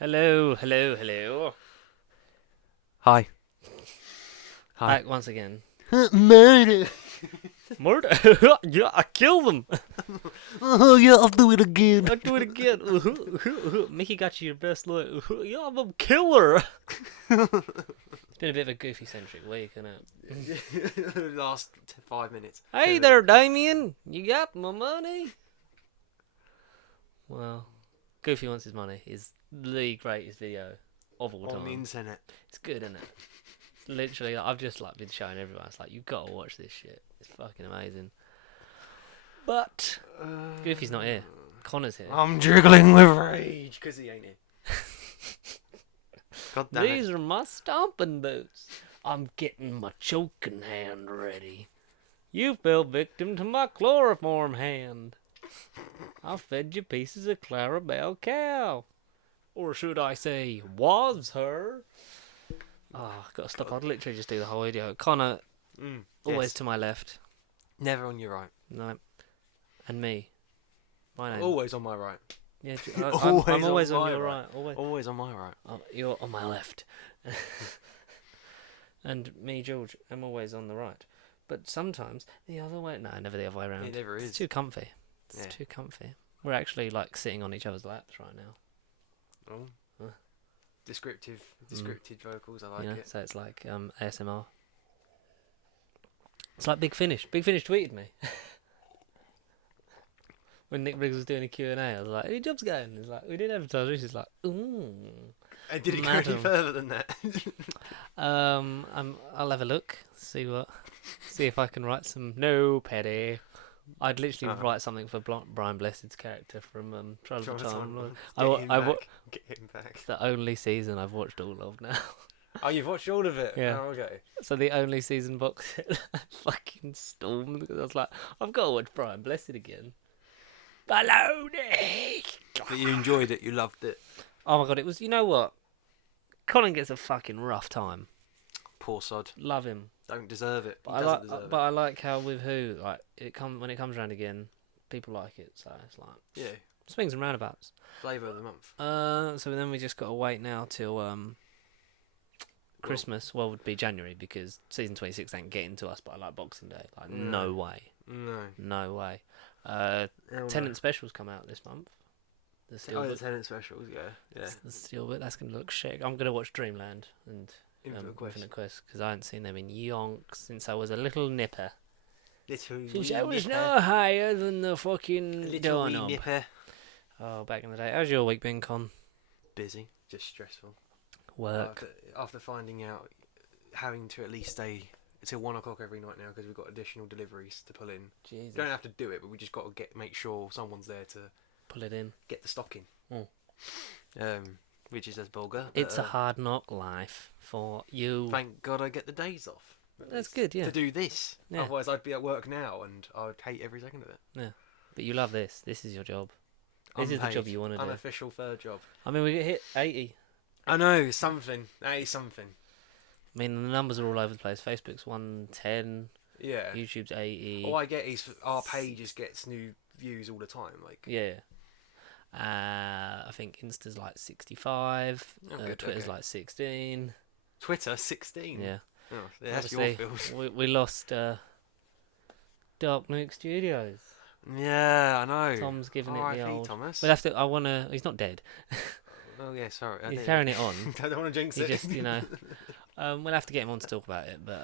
Hello, hello, hello. Hi. Hi. Back once again. Murder! Murder? Yeah, I killed them. Oh yeah, I'll do it again. I'll do it again. Mickey got you your best look. Yeah, I'm a killer. It's been a bit of a goofy centric week, isn't it? Last 5 minutes. Hey there, Damien. You got my money? Well, Goofy Wants His Money is the greatest video of all time. On the internet. It's good, isn't it? Literally, I've just been showing everyone. It's like, you've got to watch this shit. It's fucking amazing. But Goofy's not here. Connor's here. I'm jiggling with rage because he ain't here. God damn These it. are my stomping boots. I'm getting my choking hand ready. You fell victim to my chloroform hand. I fed you pieces of Clarabelle cow. Or should I say, was her? Oh, I've got to stop. I'd literally just do the whole video. Connor, always Yes. to my left. Never on your right. No. And me. My name. Always on my right. Yeah, Always I'm always on on my your right. right. Always. Always on my right. Oh, you're on my left. And me, George, I'm always on the right. But sometimes the other way. No, never the other way around. It never is. It's too comfy. It's Yeah. too comfy. We're actually like sitting on each other's laps right now. Oh. Huh. Descriptive vocals. I like You know? it. So it's like ASMR. It's like Big Finish. Big Finish tweeted me. When Nick Briggs was doing a Q&A, I was like, any jobs going? He's like, we did advertise. He's like, ooh. Did it go any Madam. further than that? I'll have a look, see if I can write some. No, petty. I'd literally write something for Brian Blessed's character from Trial of the Time. Get him back. It's the only season I've watched all of now. Oh, you've watched all of it? Yeah. Oh, okay. So the only season box set I fucking stormed because I was like, I've got to watch Brian Blessed again. Baloney! But you enjoyed it, you loved it. Oh my god, it was. You know what? Colin gets a fucking rough time. Poor sod. Love him. Don't deserve it. But I like how with Who, like when it comes around again, people like it. So it's like Yeah. swings and roundabouts. Flavour of the month. So then we just got to wait now till Christmas. Well, would be January because season 26 ain't getting to us. But I like Boxing Day. Like no way, no way. Tenant specials come out this month. The the Tenant specials, yeah. The Steelbook. That's gonna look shit. I'm gonna watch Dreamland and Infinite Quest because I hadn't seen them in yonks since I was a little nipper. Since I was no higher than the fucking doorknob. Nipper. Oh, back in the day. How's your week been, Con? Busy, just stressful. Work. After finding out, having to at least stay until 1 o'clock every night now because we've got additional deliveries to pull in. Jesus. You don't have to do it, but we just got to make sure someone's there to Pull it in. get the stock in. Mm. Which is as vulgar. It's a hard knock life for you. Thank God I get the days off. That's good, yeah. To do this. Yeah. Otherwise I'd be at work now and I'd hate every second of it. Yeah. But you love this. This is your job. This is the job you want to do. Unofficial third job. I mean, we get hit 80. I know, it's something. That is something. I mean, the numbers are all over the place. Facebook's 110. Yeah. YouTube's 80. All I get is our page just gets new views all the time. Like. Yeah. I think Insta's like 65. Oh, good, Twitter's okay. like 16. Twitter 16. Yeah. Oh, yeah, that's your Obviously, field. we lost Dark Nuke Studios. Yeah, I know. Tom's giving it the R.I.P. old. Thomas. We'll have to. I wanna. He's not dead. Oh yeah, sorry. He's carrying it on. I don't want to jinx He it. just, we'll have to get him on to talk about it. But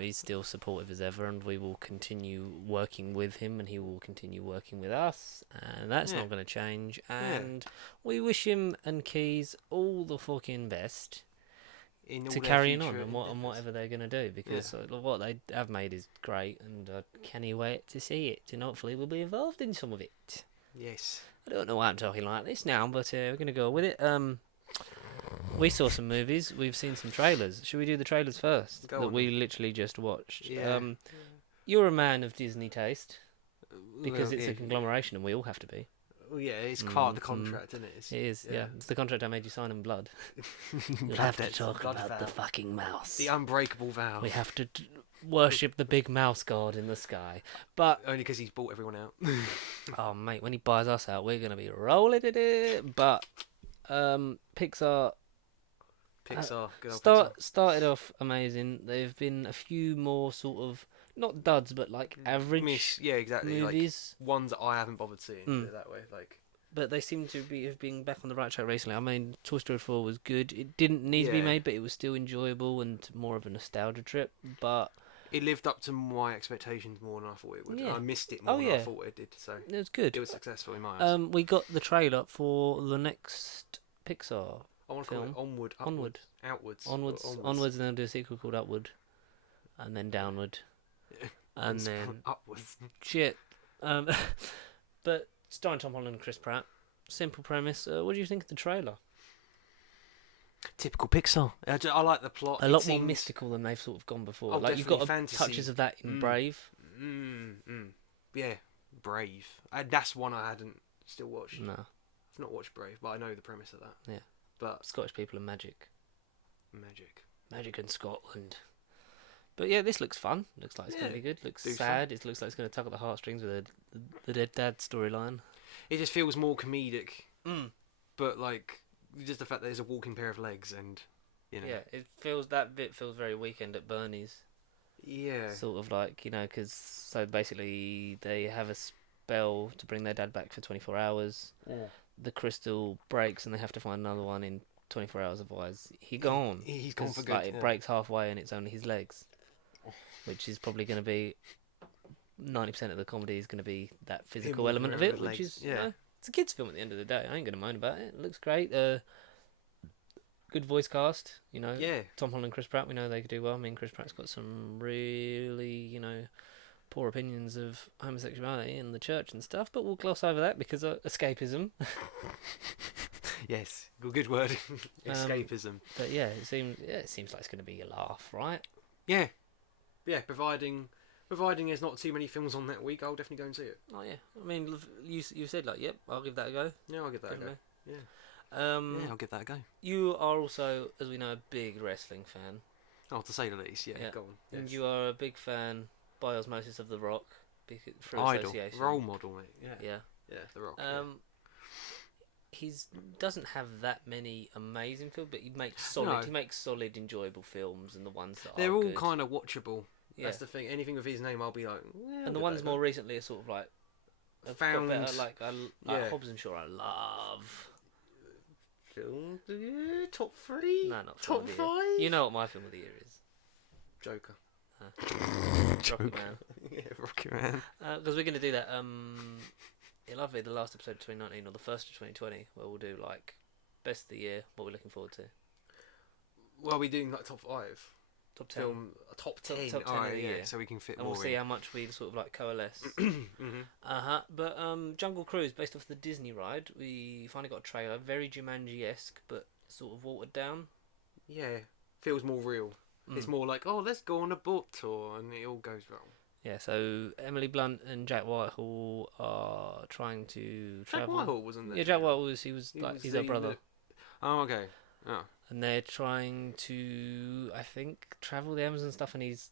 he's still supportive as ever, and we will continue working with him, and he will continue working with us, and that's not going to change. And we wish him and Keys all the fucking best to carrying on and whatever they're going to do, because what they have made is great, and I can't wait to see it, and hopefully we'll be involved in some of it. Yes. I don't know why I'm talking like this now, but we're going to go with it. We saw some movies. We've seen some trailers. Should we do the trailers first? Go that on. we literally just watched. Yeah. You're a man of Disney taste because Well, it's yeah. a conglomeration, and we all have to be. Well, yeah, it's part of the contract, isn't it? It is. Yeah. It's the contract I made you sign in blood. We'll have to talk about the fucking mouse. The unbreakable vow. We have to worship the big mouse god in the sky. But Only because he's bought everyone out. oh mate, when he buys us out, we're gonna be rolling in it. But Pixar Pixar, good old Pixar. started off amazing. They've been a few more sort of not duds, but like average Yeah, exactly. movies. Like ones that I haven't bothered seeing. Put Mm. it that way. Like, But they seem to have been back on the right track recently. I mean, Toy Story 4 was good. It didn't need to be Yeah. made, but it was still enjoyable and more of a nostalgia trip. But it lived up to my expectations more than I thought it would. Yeah. I missed it more than I yeah. thought it did. So it was good. it was successful in my eyes. We got the trailer for the next Pixar I want to call it film. Onward, Outwards, Onwards, and then do a sequel called Upward, and then Downward, Yeah. and It's then called Upwards. shit. But starring Tom Holland and Chris Pratt. Simple premise. What do you think of the trailer? Typical Pixar. I like the plot. A lot more mystical than they've sort of gone before. Oh, like you've got definitely fantasy. touches of that in Brave. Yeah, Brave. That's one I hadn't still watched. No, I've not watched Brave, but I know the premise of that. Yeah. But Scottish people and magic. magic. In Scotland. But yeah, this looks fun. Looks like it's going to be good. Looks Do sad. It looks like it's going to tug at the heartstrings with the dead dad storyline. It just feels more comedic, Mm. but like just the fact that there's a walking pair of legs and you know. Yeah, that bit feels very Weekend at Bernie's. Yeah. Sort of like, so basically they have a spell to bring their dad back for 24 hours. Yeah. The crystal breaks and they have to find another one in 24 hours, otherwise he's gone. He's gone for good. Like, it breaks halfway and it's only his legs. Which is probably going to be 90% of the comedy is going to be that physical element of it, which legs. is, it's a kid's film at the end of the day. I ain't going to moan about it. It looks great. Good voice cast, Yeah. Tom Holland and Chris Pratt, we know they could do well. I mean, Chris Pratt's got some really, poor opinions of homosexuality in the church and stuff, but we'll gloss over that because of escapism. Yes, good word. Escapism. But yeah, it seems like it's going to be a laugh, right? Yeah. Yeah, providing there's not too many films on that week, I'll definitely go and see it. Oh yeah, I mean, you said like, yep, I'll give that a go. Yeah, I'll give that a go. Yeah. Yeah, I'll give that a go. You are also, as we know, a big wrestling fan. Oh, to say the least, yeah. Go on. And Yes. you are a big fan, by osmosis, of The Rock, through Idol, association. role model, mate. Yeah. Yeah. The Rock. He doesn't have that many amazing films, but he makes solid. No. He makes solid, enjoyable films, and the ones that They're are all good. kind of watchable. Yeah. That's the thing. Anything with his name, I'll be like. And the ones more recently are sort of like have got found. better, like yeah. Hobbs and Shaw. I love. Film of the year, top 3. No, not top film of the year. 5. You know what my film of the year is? Joker. Rocket Man. Yeah, Rocket Man. Because we're going to do that. It'll either be the last episode of 2019 or the first of 2020, where we'll do like best of the year, what we're looking forward to. Well, we're doing like top 5. Top 10. Film, top 10. Top 10 of the year. So we can fit And more we'll see in. how much we sort of like coalesce. Mm-hmm. But Jungle Cruise, based off the Disney ride, we finally got a trailer, very Jumanji-esque, but sort of watered down. Yeah, feels more real. It's more like, oh, let's go on a boat tour, and it all goes wrong. Yeah, so Emily Blunt and Jack Whitehall are trying to travel. Jack Whitehall wasn't there? Yeah, Jack Whitehall was he's her brother. Oh, okay. Oh. And they're trying to, I think, travel the Amazon stuff, and he's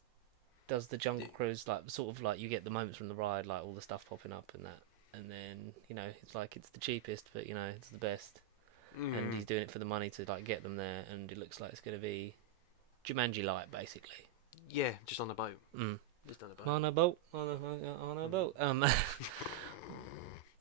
does the Jungle Cruise, like sort of like you get the moments from the ride, like all the stuff popping up and that, and then it's like it's the cheapest, but it's the best, and he's doing it for the money to like get them there, and it looks like it's going to be Jumanji light basically. Yeah, just on a boat. Just on a boat. On a boat, on a boat.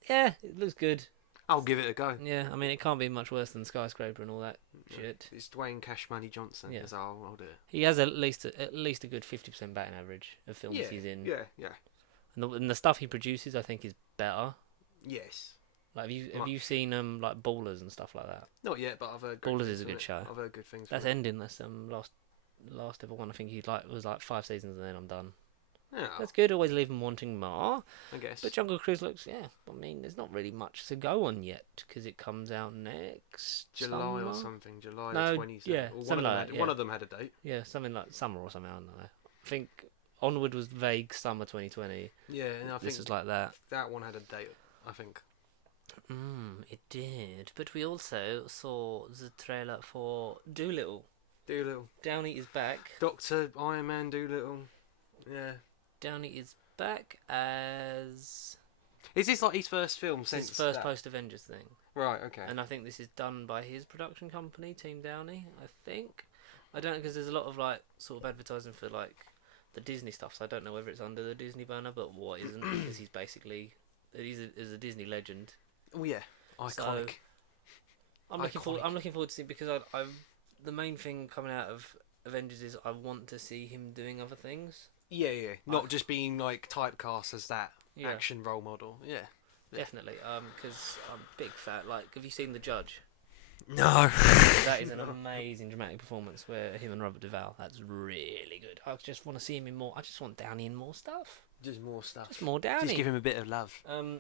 Yeah, it looks good. I'll give it a go. Yeah, I mean it can't be much worse than Skyscraper and all that shit. It's Dwayne Cash Money Johnson. Yeah. So I'll do it. He has at least a good 50% batting average of films he's in. Yeah. And the stuff he produces, I think, is better. Yes. Like, have you seen like Ballers and stuff like that? Not yet, but I've heard. Great Ballers things is a on good it. show. I've heard good things. That's from it. ending. That's last ever one. I think he was 5 seasons and then I'm done. Yeah, That's good. Always leave them wanting more. I guess. But Jungle Cruise looks, I mean, there's not really much to go on yet because it comes out next July summer. or something. July No, 27th. yeah, Or something like that, One yeah. of them had a date. Yeah, something like summer or something. I don't know. I think Onward was vague summer 2020. Yeah, and I think This was like that. that one had a date. I think. It did. But we also saw the trailer for Doolittle. Doolittle. Downey is back. Doctor Iron Man Doolittle. Yeah. Downey is back as Is this like his first film It's since his first that? post-Avengers thing. Right. Okay. And I think this is done by his production company, Team Downey, I think. I don't know, because there's a lot of like sort of advertising for like the Disney stuff, so I don't know whether it's under the Disney banner, but what isn't, because he's basically he's a Disney legend. Oh yeah, iconic. So, I'm looking Iconic. forward to seeing, because I've the main thing coming out of Avengers is I want to see him doing other things. Yeah, yeah. Not just being like typecast as that Yeah. action role model. Yeah. Definitely, because I'm a big fan. Like, have you seen The Judge? No. That is an amazing dramatic performance where him and Robert Duvall. That's really good. I just want to see him in more. I just want Downey in more stuff. Just more stuff. Just more Downey. Just give him a bit of love.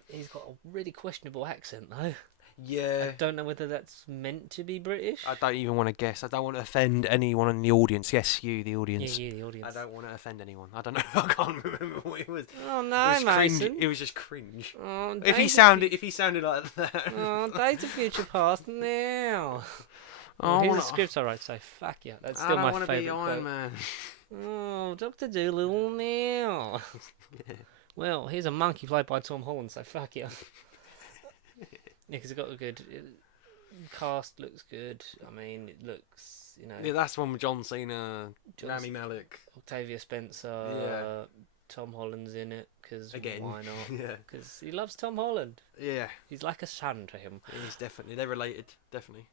He's got a really questionable accent though. Yeah. I don't know whether that's meant to be British. I don't even want to guess. I don't want to offend anyone in the audience. Yes, you, the audience. Yeah, you, the audience. I don't want to offend anyone. I don't know. I can't remember what it was. Oh It no, was cringe. Mason. It was just cringe. Oh, If he sounded like that. Oh, Days of Future Past now. Oh, Here's a script I write. So fuck yeah, that's still my I don't favourite be quote. Iron Man. Oh, Dr. Dolittle now. Yeah. Well, here's a monkey played by Tom Holland, so fuck yeah. Yeah, because it's got a good cast. Looks good. I mean, it looks, you know, Yeah, that's the one with John Cena, John Rami Malek. Octavia Spencer, Yeah. Tom Holland's in it, because Again. why not? Yeah. Because he loves Tom Holland. Yeah. He's like a son to him. He's definitely. They're related. Definitely.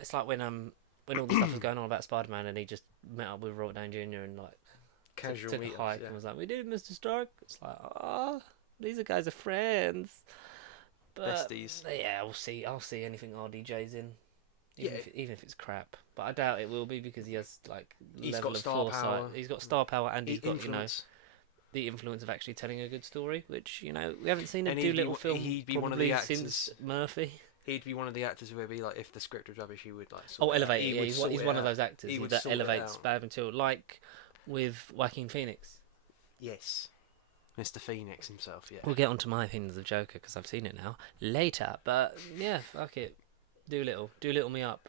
It's like when all the stuff was going on about Spider-Man, and he just met up with Robert Downey Jr. and like Casual took a meetups, hike yeah. and was like, "We did it, Mr. Stark." It's like, these guys are friends. But, Besties. yeah, we'll see. I'll see anything RDJ's in, Yeah. even if it's crap. But I doubt it will be, because he has like He's level got of star foresight. power. He's got star power, and he's got Influence. the influence of actually telling a good story, which we haven't seen a And he'd be Doolittle one- film he'd be one of probably the actors- since Murphy. He'd be one of the actors who would be like, if the script was rubbish, he would like. Oh, sort it out. elevate He it. Yeah, would he's sort he's it one of out. those actors He would that sort it elevates out. bad material, like with Joaquin Phoenix. Yes, Mr. Phoenix himself. Yeah. We'll get onto my opinions of Joker, because I've seen it now later. But yeah, fuck it. Doolittle me up.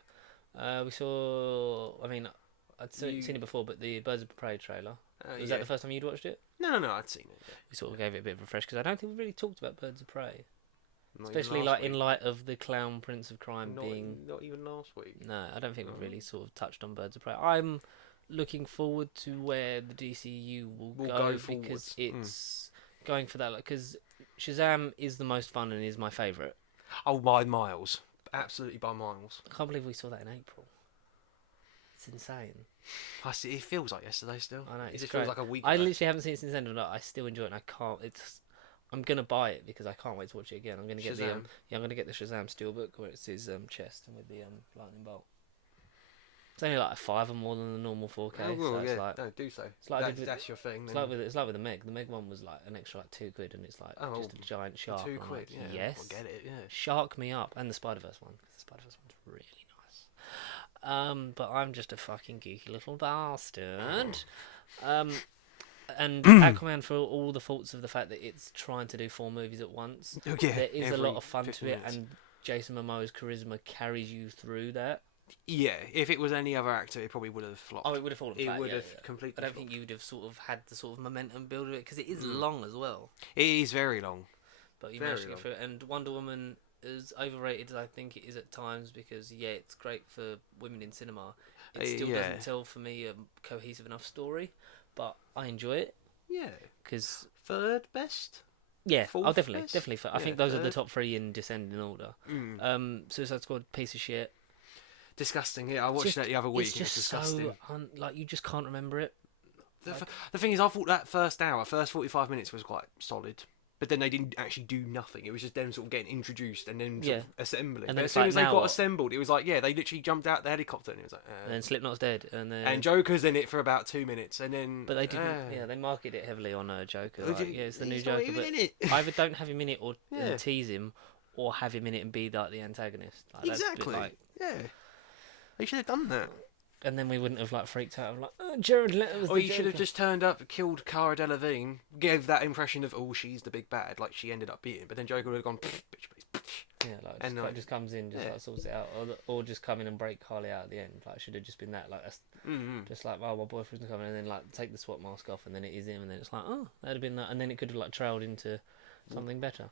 We saw. I mean, I'd seen it before, but the Birds of Prey trailer. Was that the first time you'd watched it? No, I'd seen it. Yeah. We sort of gave it a bit of a refresh, because I don't think we really talked about Birds of Prey, Not even especially last like in week. light of the Clown Prince of Crime Not, being. not even last week. No, I don't think No. we've really sort of touched on Birds of Prey. I'm looking forward to where the DCU will Will go, go because forwards. it's going for that. Because Shazam is the most fun and is my favourite. Oh, by miles. Absolutely by miles. I can't believe we saw that in April. It's insane. I see. It feels like yesterday still. I know, It it's just great. feels like a week. I ago. literally haven't seen it since then, but I still enjoy it. And I can't. I'm gonna buy it, because I can't wait to watch it again. I'm gonna get Shazam. I'm gonna get the Shazam steelbook where it's his chest and with the lightning bolt. It's only like a $5 more than the normal 4K. Oh, so well, it's yeah. like, No, do so. it's like That's your thing. it's then. like with the Meg. The Meg one was like an extra like £2, and it's like Oh, just a giant shark. £2. and I'm like, Yeah. yes, I'll get it. Yeah. shark me up, and the Spider-Verse one, because the Spider-Verse one's really nice. But I'm just a fucking geeky little bastard. And Aquaman, for all the faults of the fact that it's trying to do 4 movies at once, Oh, yeah. there is a every lot of fun 50 to it, minutes. and Jason Momoa's charisma carries you through that. Yeah, if it was any other actor, it probably would have flopped. Oh, it would have fallen It flat. would yeah, have yeah. completely. I don't flopped. think you'd have sort of had the sort of momentum build of it, because it is long as well. It is very long. But you Very managed to get long. through it. And Wonder Woman, as overrated as I think it is at times, because yeah, it's great for women in cinema, it still Yeah. doesn't tell for me a cohesive enough story. But I enjoy it, Yeah. because Third best. yeah, Fourth I'll definitely. best? I Yeah, think those are the third. top 3 in descending order. Suicide Squad, piece of shit. Disgusting. Yeah, I watched Just- that the other week. It's and it's just disgusting. so like you just can't remember it. The thing is, I thought that first 45 minutes was quite solid. But then they didn't actually do nothing. It was just them sort of getting introduced and then sort of assembling. And But then as it's soon like, as they now got what? assembled, it was like, yeah, they literally jumped out the helicopter and it was like, And then Slipknot's dead, and then and Joker's in it for about 2 minutes, and then. but they didn't. Yeah, they marketed it heavily on Joker. Would Like, you- yeah, it's the new he's not Joker, even but in it. either don't have him in it or Yeah. and tease him, or have him in it and be like the antagonist. Like, that's a bit Exactly. like- Yeah. They should have done that. and then we wouldn't have like freaked out of like, oh, Jared Leto was Or the you should have Joker. just turned up, killed Cara Delevingne, gave that impression of, oh, she's the big bad, like she ended up being. But then Joker would have gone, bitch, please. Yeah, like and, just, like, just comes in, just yeah. like sorts it out, or just come in and break Harley out at the end. Like should have just been that, like that's just like, oh, my boyfriend's coming, and then like take the SWAT mask off, and then it is him, and then it's like, oh, that'd have been that, and then it could have like trailed into something better.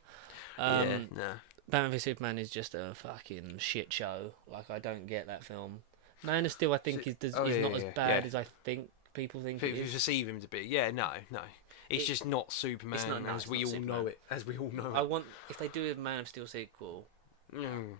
Yeah, nah. Batman v Superman is just a fucking shit show. Like, I don't get that film. Man of Steel, I think, is not as bad as I think people think it People is. perceive him to be. Yeah, no. It's just not Superman as we all know it. I want, if they do a Man of Steel sequel,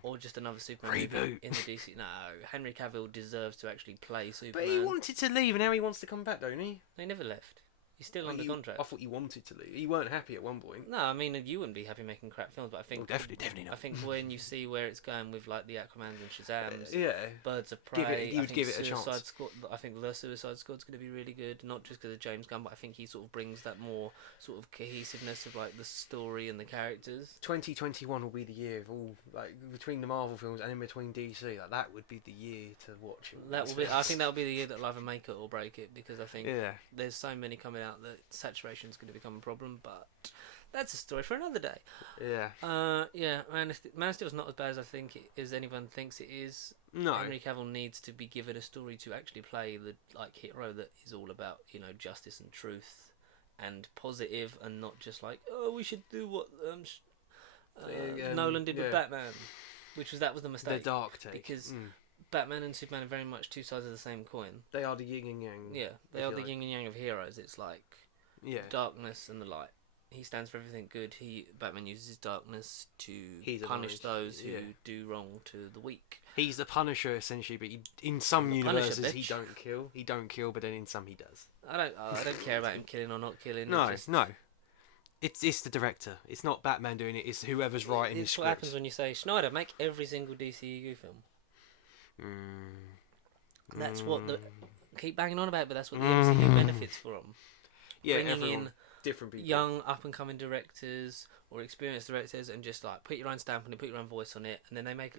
or just another Superman movie Reboot in the DC. No, Henry Cavill deserves to actually play Superman. But he wanted to leave, and now he wants to come back, don't he? He never left. He's still under contract. I thought he wanted to leave. He weren't happy at one point. No, I mean, you wouldn't be happy making crap films, but I think definitely not. I think when you see where it's going with like the Aquamans and Shazams, yeah, Birds of Prey, you would give it a chance. Squad, I think the Suicide Squad's going to be really good, not just because of James Gunn, but I think he sort of brings that more sort of cohesiveness of like the story and the characters. 2021 will be the year of all, like, between the Marvel films and in between DC. Like, that would be the year to watch it. That will be. I think that will be the year that'll either make it or break it, because I think Yeah. there's so many coming out that saturation is going to become a problem. But that's a story for another day. Yeah. Yeah. Man of Steel is not as bad as I think as anyone thinks it is. No. Henry Cavill needs to be given a story to actually play the like hero that is all about, you know, justice and truth and positive, and not just like, oh, we should do what Nolan did with Batman, which was the mistake. The dark take. Because Batman and Superman are very much two sides of the same coin. They are the yin and yang. Yeah, they are the yin and yang of heroes. It's like darkness and the light. He stands for everything good. Batman uses his darkness to punish those who do wrong to the weak. He's the Punisher essentially, but in some universes he don't kill. He don't kill, but then in some he does. I don't care about him killing or not killing. No. It's the director. It's not Batman doing it. It's whoever's writing his script. What happens when you say, Snyder, make every single DCEU film. That's what keep banging on about, but that's what the MCU benefits from. Yeah, bringing in different people, young up and coming directors or experienced directors, and just like put your own stamp on it, put your own voice on it, and then they made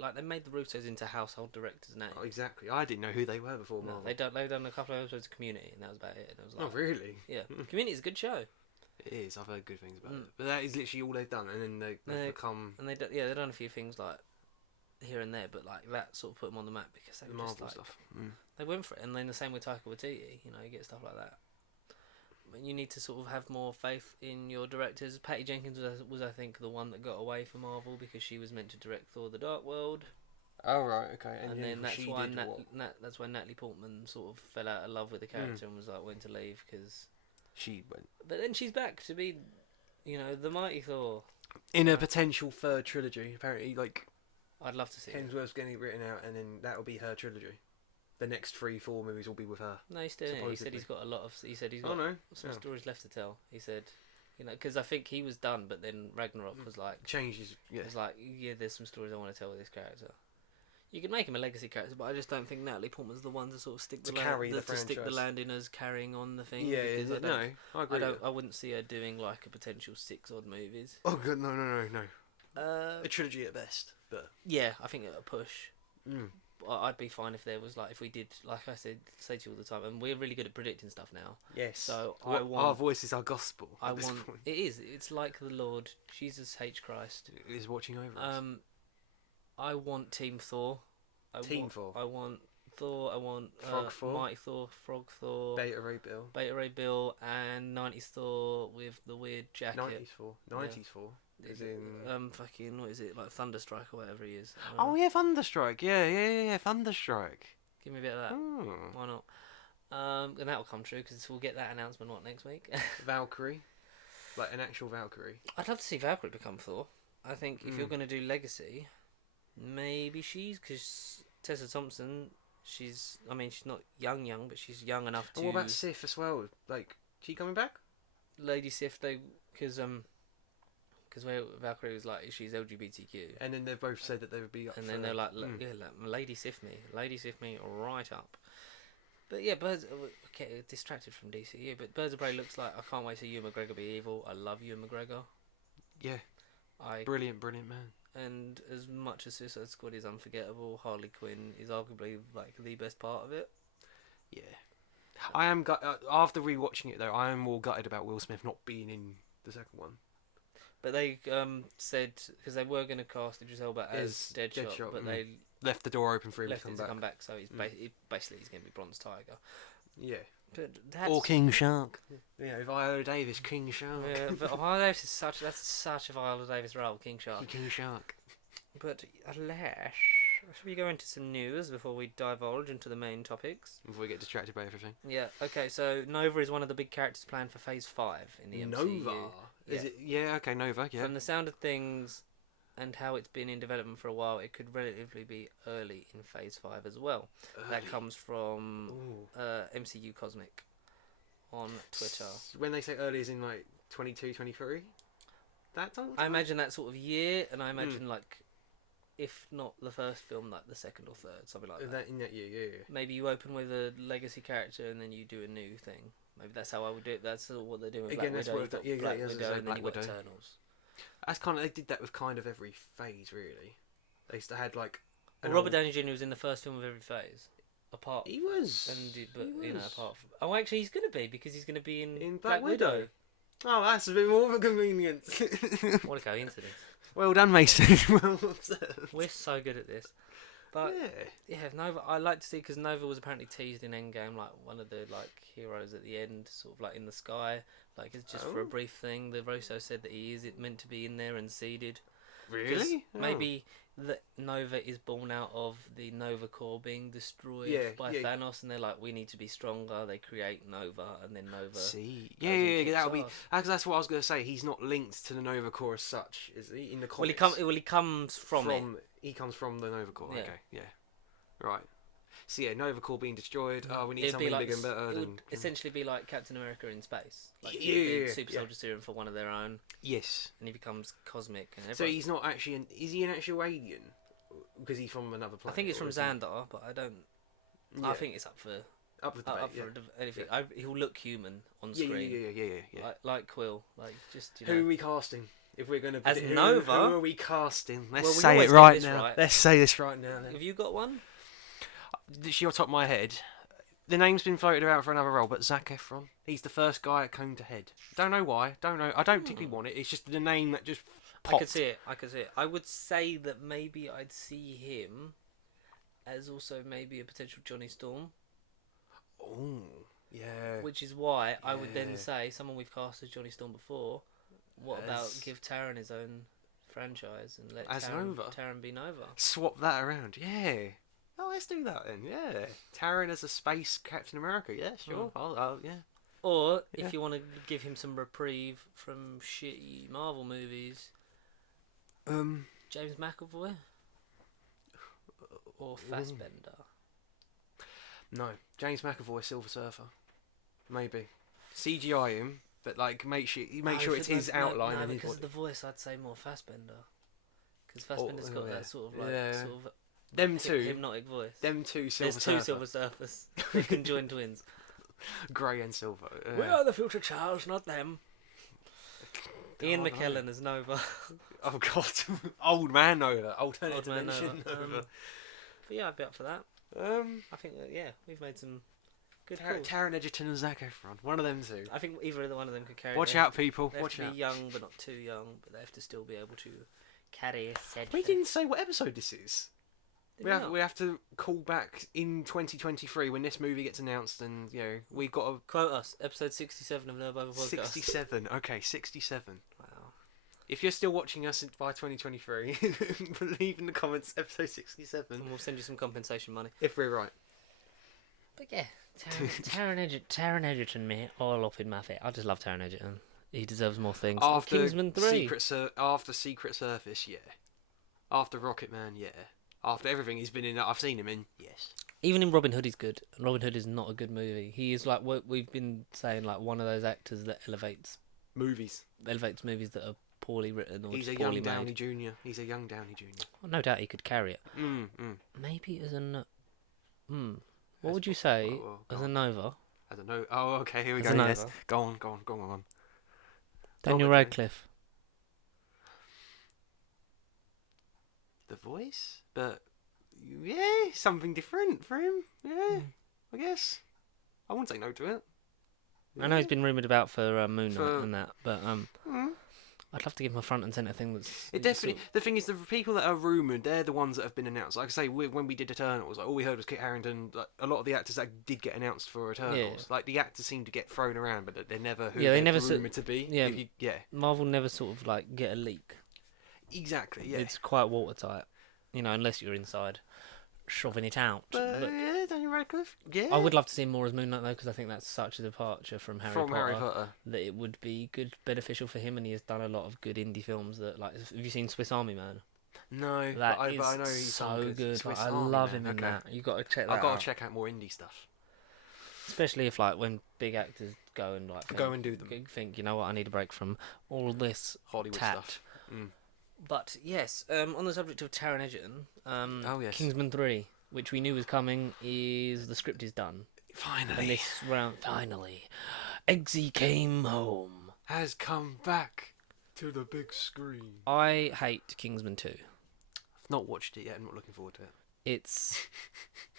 the Russos into household directors now. Oh, exactly. I didn't know who they were before. No, they've done a couple of episodes of Community, and that was about it. And I was like, oh, really? Yeah, Community is a good show. It is. I've heard good things about it, but that is literally all they've done, and then they've become. And they've done a few things like here and there, but like that sort of put them on the map because they were just like stuff. They went for it, and then the same with Taika Waititi. You know, you get stuff like that. But you need to sort of have more faith in your directors. Patty Jenkins was I think the one that got away from Marvel because she was meant to direct Thor: The Dark World. Oh right, okay. And then that's why Natalie Portman sort of fell out of love with the character and was like went to leave because she went. But then she's back to be, you know, the mighty Thor in a potential third trilogy. Apparently, like I'd love to see Hemsworth's getting it written out, and then that'll be her trilogy. The next 3-4 movies will be with her. No, he's still in it. He said he's got a lot of. He said he's got some stories left to tell. He said, you know, because I think he was done, but then Ragnarok was like changes. Yeah, it was like, yeah, there's some stories I want to tell with this character. You can make him a legacy character, but I just don't think Natalie Portman's the one to sort of stick the landing as carrying on the thing. Yeah, I agree. I wouldn't see her doing like a potential 6 odd movies. Oh god, no. A trilogy at best, but yeah, I think a push. I'd be fine if there was like, if we did, like I say to you all the time, and we're really good at predicting stuff now. Yes. So our voice is our gospel. It is. It's like the Lord Jesus H Christ is watching over us. I want Team Thor. Thor. I want Thor. I want Frog Thor. Mighty Thor, Frog Thor, Beta Ray Bill, and 90s Thor with the weird jacket. 90s Thor. Is in fucking, what is it, like Thunderstrike or whatever he is. Oh yeah, Thunderstrike. Yeah, Thunderstrike. Give me a bit of that. Why not? And that'll come true because we'll get that announcement next week. Valkyrie, like an actual Valkyrie. I'd love to see Valkyrie become Thor. I think if you're going to do Legacy, maybe because Tessa Thompson, she's not young, but she's young enough to. And what about Sif as well? Like, she coming back? Lady Sif, because where Valkyrie was like, she's LGBTQ. And then they've both said that they would be up. And then they're like, Lady Sif me right up. But yeah, okay, distracted from DCU, but Birds of Prey looks like, I can't wait to see Ewan McGregor be evil. I love Ewan McGregor. Yeah. Brilliant man. And as much as Suicide Squad is unforgettable, Harley Quinn is arguably like the best part of it. Yeah. I am after rewatching it though, I am more gutted about Will Smith not being in the second one. But they said, because they were going to cast Idris Elba as Deadshot, but they left the door open for him to come back. So he's basically he's going to be Bronze Tiger. Yeah. But that's... Or King Shark. Yeah, Viola Davis, King Shark. Yeah, but Viola Davis is such a Viola Davis role, King Shark. King Shark. But alas, should we go into some news before we divulge into the main topics? Before we get distracted by everything. Yeah. Okay. So Nova is one of the big characters planned for Phase 5 in the MCU. Nova. Is it? Yeah. Okay. Nova. Yeah. From the sound of things, and how it's been in development for a while, it could relatively be early in Phase 5 as well. That comes from MCU Cosmic on Twitter. When they say early, is in like 22, 23? That time? I imagine that sort of year, and I imagine like, if not the first film, like the second or third, something like that. In that year, yeah. Maybe you open with a legacy character and then you do a new thing. Maybe that's how I would do it. That's sort of what they're doing with Again, Black that's Widow. what You've got Black yeah, Widow, and then you've got Widow. Eternals. That's kind of, they did that with kind of every phase, really. They used to had like. Well, Robert Downey Jr. was in the first film of every phase. Apart. He was. You know, apart from. Oh, actually, he's going to be, because he's going to be in Black Widow. Oh, that's a bit more of a convenience. What a coincidence. Well done, Mason. Well observed. We're so good at this. But yeah, Nova, I like to see, because Nova was apparently teased in Endgame, like one of the heroes at the end, sort of like in the sky, like it's just for a brief thing. The Russo said that he is meant to be in there and seeded. Really? Maybe that Nova is born out of the Nova Core being destroyed by Thanos, and they're like, we need to be stronger. They create Nova, and then Nova. That would be. That's what I was going to say. He's not linked to the Nova Core as such, is he? In the comics. He comes from it. He comes from the Nova Core. Yeah. Okay, yeah, right. So yeah, Nova Core being destroyed. Oh, we need something bigger and better. It would essentially be like Captain America in space. Like Super Soldier Serum for one of their own. Yes. And he becomes cosmic. And so he's not actually. Is he an actual alien? Because he's from another planet. I think it's from Xandar, but I don't. Yeah. I think it's up for anything. He'll look human on screen. Yeah. Like Quill. Like just. Who are we casting? If we're going to as Nova, who are we casting? Let's say it right now. Right. Let's say this right now. Then. Have you got one? This your top of my head. The name's been floated about for another role, but Zac Efron. He's the first guy that came to head. Don't know why. Don't know. I don't particularly want it. It's just the name that just popped. I could see it. I would say that maybe I'd see him as also maybe a potential Johnny Storm. Oh, yeah. Which is why I would then say someone we've cast as Johnny Storm before. What about give Taron his own franchise and let Taron be Nova? Swap that around. Yeah. Oh, let's do that then. Yeah. Taron as a space Captain America. Yeah, sure. Yeah. Or if you want to give him some reprieve from shitty Marvel movies, James McAvoy or Fassbender. No, James McAvoy, Silver Surfer. Maybe CGI him, but like make sure it's his outline. No, because of the voice, I'd say more Fassbender. Because Fassbender's got that sort of them two hypnotic voice. Them two Silver Surfer. There's two Silver Surfers. They can join twins. Grey and Silver. We are the future Charles, not them. Ian McKellen as Nova. Oh God, old man Nova, alternate dimension Nova. Nova. But yeah, I'd be up for that. I think that we've made some good calls. Taron Egerton and Zac Efron, one of them two. I think either one of them could carry. Watch out, people. They Watch have to out. be young, but not too young. But they have to still be able to carry said. We didn't say what episode this is. We have to call back in 2023 when this movie gets announced, and we've got to quote us. Episode 67 of No Bible Podcast. 67. Okay, 67. Wow. If you're still watching us by 2023, leave in the comments episode 67. And we'll send you some compensation money if we're right. But yeah, Taron Egerton, me all up in my face. I just love Taron Egerton. He deserves more things. After Kingsman 3. After Secret Service, yeah. After Rocket Man, yeah. After everything he's been in, that I've seen him in, yes. Even in Robin Hood, he's good. Robin Hood is not a good movie. He is like what we've been saying, like one of those actors that elevates movies that are poorly written or he's a poorly young Downey made. Jr. He's a young Downey Jr. Well, no doubt he could carry it. Maybe as a what would you say as a Nova? As a Nova. Oh, okay. Here we go. Yes. Go on. Daniel Radcliffe. The voice, but something different for him. Yeah, I guess. I wouldn't say no to it. I know he's been rumoured about for Moon Knight and that, but I'd love to give him a front and centre thing that's. It definitely. The thing is, the people that are rumoured, they're the ones that have been announced. Like I say, when we did Eternals, like, all we heard was Kit Harington. Like, a lot of the actors that did get announced for Eternals, like the actors seem to get thrown around, but they're never who they never rumoured to be. Yeah, Marvel never sort of like get a leak. Exactly. Yeah. It's quite watertight, unless you're inside, shoving it out. But yeah, Daniel Radcliffe. Yeah. I would love to see him more as Moon Knight though, because I think that's such a departure from Harry Potter that it would be beneficial for him, and he has done a lot of good indie films. That like, have you seen Swiss Army Man? No, but I know he's so good. Like, I Army love Man. him in that. You got to check that. I've got to check out more indie stuff. Especially if like when big actors go and like go and do them. Think, you know what, I need a break from all this Hollywood stuff. But yes, on the subject of Taron Egerton, yes. Kingsman 3, which we knew was coming, the script is done. Finally. And this round, finally, Eggsy came home. Has come back to the big screen. I hate Kingsman 2. I've not watched it yet. I'm not looking forward to it.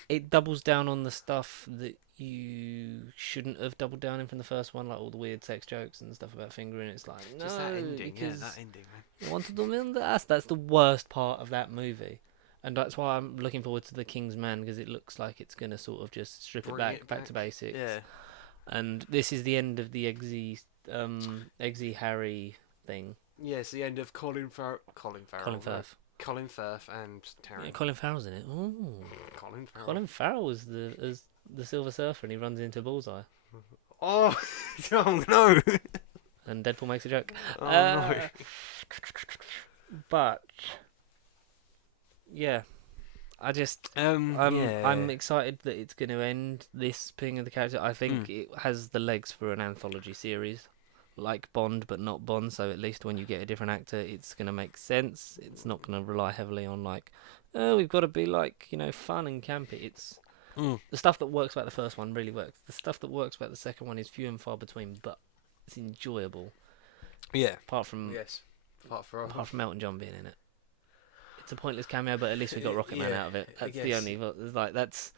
It doubles down on the stuff that you shouldn't have doubled down in from the first one, like all the weird sex jokes and stuff about fingering. It's like, no, just that ending, because that ending, man. You wanted them in the ass. That's the worst part of that movie. And that's why I'm looking forward to the King's Man, because it looks like it's going to sort of just strip it back to basics. Yeah. And this is the end of the Eggsy Harry thing. Yes, the end of Colin Firth. Colin Firth and Taron. Yeah, Colin Farrell's in it. Ooh. Colin Farrell. Colin Farrell is the Silver Surfer, and he runs into Bullseye. Oh, oh no! And Deadpool makes a joke. Oh no! But yeah, I'm excited that it's going to end this thing of the character. I think it has the legs for an anthology series, like Bond, but not Bond. So at least when you get a different actor, it's going to make sense. It's not going to rely heavily on like, oh, we've got to be like, fun and campy. It's the stuff that works about the first one really works. The stuff that works about the second one is few and far between, but it's enjoyable. Yeah. Apart from Elton John being in it. It's a pointless cameo, but at least we got Rocket Man out of it. That's the only. That's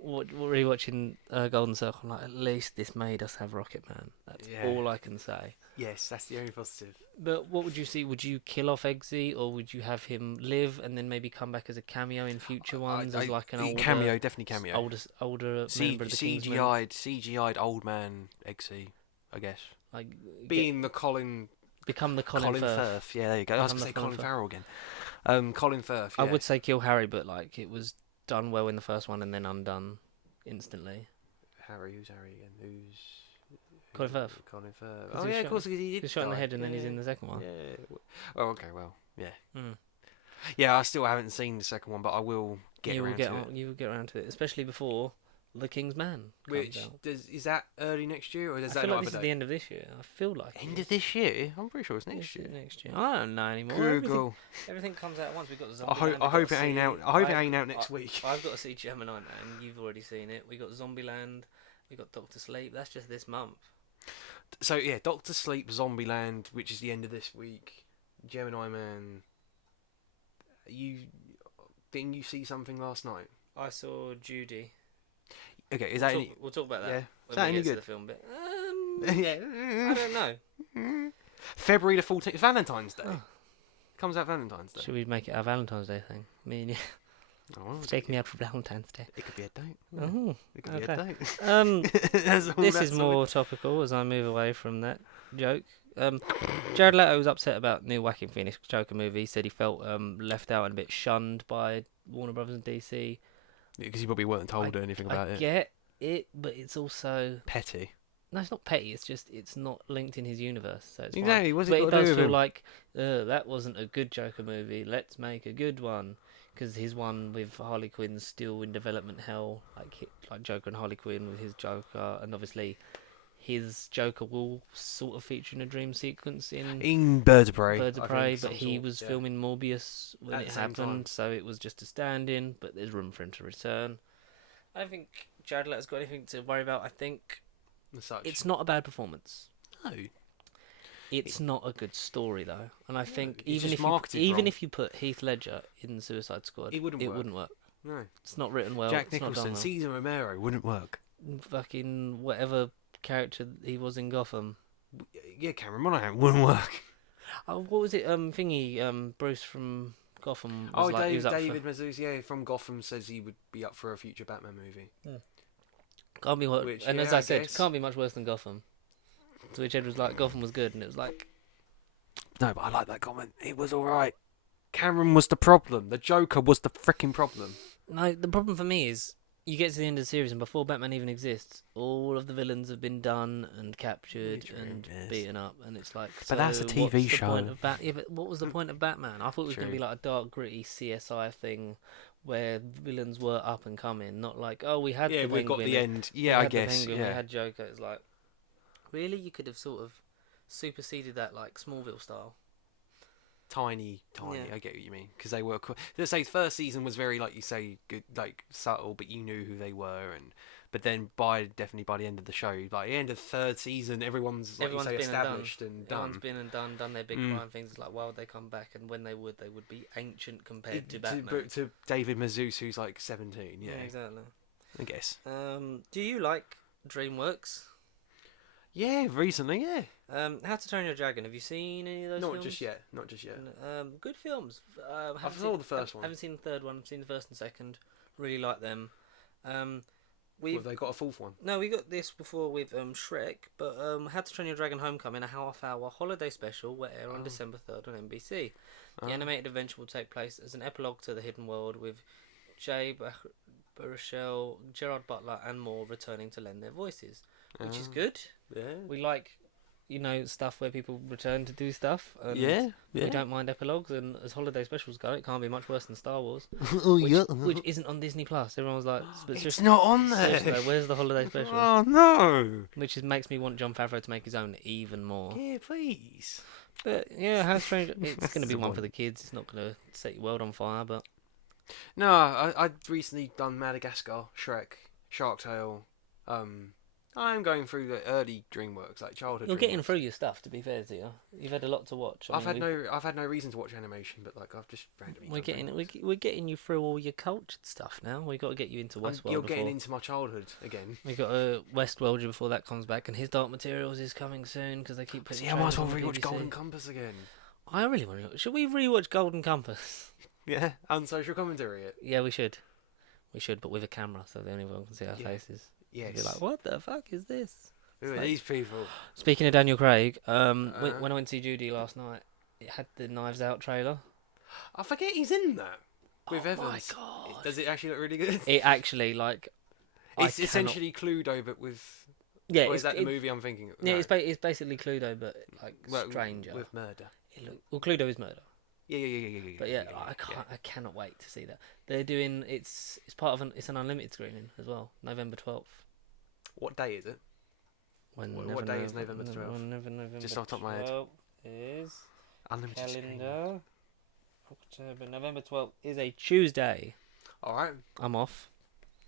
what rewatching Golden Circle. Like, at least this made us have Rocket Man. That's all I can say. Yes, that's the only positive. But what would you see? Would you kill off Eggsy, or would you have him live and then maybe come back as a cameo in future ones as like an older cameo? Definitely cameo. Older member of the Kingsmen. CGI'd old man Eggsy, I guess. Like become the Colin Firth. Yeah, there you go. I was going to say Colin Farrell again. Colin Firth. Yeah. I would say kill Harry, but like it was done well in the first one and then undone instantly. Who's Harry again? Who's Colin Firth. Colin Firth. Oh yeah, of course he did. He's shot in the head and then he's in the second one. Yeah. Oh, okay. Well, yeah. Yeah, I still haven't seen the second one, but I will get around to it. You will get around to it, especially before The King's Man comes out. Is that early next year, or does that? I feel like this is the end of this year. I feel like end of this year. I'm pretty sure it's next year. Next year. I don't know anymore. Google. Everything comes out at once. We've got the Zombieland. I hope it ain't out. I hope it ain't out next week. I've got to see Gemini Man. You've already seen it. We got Zombieland. We got Doctor Sleep. That's just this month. So yeah, Doctor Sleep, Zombieland, which is the end of this week. Gemini Man. Didn't you see something last night? I saw Judy. Okay, is that any? We'll talk about that. Yeah. When we get to the film bit. Yeah. I don't know. February the 14th, Valentine's Day. Comes out Valentine's Day. Should we make it our Valentine's Day thing? Me and you. Take me out for Valentine's Day. It could be a date. Oh, it could be a date. This is more topical as I move away from that joke. Jared Leto was upset about new Joaquin Phoenix Joker movie. He said he felt left out and a bit shunned by Warner Brothers and DC. Because you probably weren't told anything about it. I get it, but it's also petty. No, it's not petty. It's just it's not linked in his universe. So it's exactly. Fine. What's but it it does feel with him? like that wasn't a good Joker movie. Let's make a good one. Because his one with Harley Quinn's still in development hell, like Joker and Harley Quinn with his Joker, and obviously his Joker will sort of feature in a dream sequence in Birds of Prey. But he was filming Morbius when it happened, so it was just a stand-in. But there's room for him to return. I don't think Jared Leto's got anything to worry about. I think it's not a bad performance. No. It's not a good story though, and I think it's even if you put Heath Ledger in Suicide Squad, it wouldn't work. No, it's not written well. Jack Nicholson, Cesar Romero wouldn't work. Fucking whatever character he was in Gotham. Yeah, Cameron Monaghan wouldn't work. Oh, what was it? Bruce from Gotham was Oh, like, he was up David Mazouz, yeah, from Gotham says he would be up for a future Batman movie. Can't be what, Which, and yeah, as I I said, guess. can't be much worse than Gotham. To which Ed was like, Gotham was good, and it was like, No, but I like that comment. It was alright. Cameron was the problem. The Joker was the freaking problem. no. The problem for me is you get to the end of the series, and before Batman even exists, all of the villains have been done and captured True, and yes. beaten up, and it's like, But that's a so TV what's show. The point of yeah, but what was the point of Batman? I thought it was going to True. be like a dark, gritty CSI thing, where villains were up and coming, not like, oh, we had Yeah, the we got Penguin, the end. we Yeah, I had the guess. Penguin, Yeah. we had Joker. It's like, really, you could have sort of superseded that like Smallville style. Tiny. Yeah. I get what you mean, because they were. Let's say first season was very, like you say, good, like subtle, but you knew who they were, but then definitely by the end of the show, like the end of the third season, everyone's like Everyone's you say been established and done. Everyone's been and done their big crime things. It's like, why would they come back? And when they would be ancient compared to Batman. To David Mazouz, who's like 17. Yeah, exactly. I guess. Do you like DreamWorks? Yeah, recently, yeah. How to Train Your Dragon. Have you seen any of those films? Not just yet. Good films. I saw the first one. Haven't seen the third one. I've seen the first and second. Really like them. Have they got a fourth one? No, we got this before with Shrek, but How to Train Your Dragon Homecoming, a half-hour holiday special, will air on December 3rd on NBC. The animated adventure will take place as an epilogue to The Hidden World, with Jay Baruchel, Gerard Butler, and more returning to lend their voices, which is good. Yeah. We like, stuff where people return to do stuff. And Yeah. We don't mind epilogues, and as holiday specials go, it can't be much worse than Star Wars, Oh, which isn't on Disney Plus. Everyone was like, it's not on seriously, there. though, where's the holiday special? Oh no. Which makes me want Jon Favreau to make his own even more. Yeah, please. But yeah, How Strange. It's going to be the one one. for the kids. It's not going to set your world on fire, but No, I'd recently done Madagascar, Shrek, Shark Tale. I'm going through the early DreamWorks, like childhood. you're getting DreamWorks. through your stuff. To be fair to you, you've had a lot to watch. I've had no reason to watch animation, but like I've just randomly. We're getting you through all your cultured stuff now. We got to get you into Westworld. You're before. getting into my childhood again. We got Westworld before that comes back, and his Dark Materials is coming soon because they keep putting. See, I might as well trailers on rewatch BBC. Golden Compass again. I really want to. Should we rewatch Golden Compass? Yeah, unsocial commentary it. Yeah, we should. We should, but with a camera, so the only one can see our faces. Yes. Be like, what the fuck is this? Who are these people? Speaking of Daniel Craig, when I went to see Judy last night, it had the Knives Out trailer. I forget he's in that with Evans. My God. Does it actually look really good? It actually, like... It's essentially Cluedo, but with... Yeah, or is that the movie I'm thinking of? Yeah, No. it's basically Cluedo, but, like, stranger. With murder. Well, Cluedo is murder. Yeah. But yeah, I cannot wait to see that. They're doing... It's part of it's an unlimited screening as well, November 12th. What day is it? What day is November 12th? November Just off the top of my head. Is Unlimited screening. calendar. October, November 12th is a Tuesday. Alright. I'm off.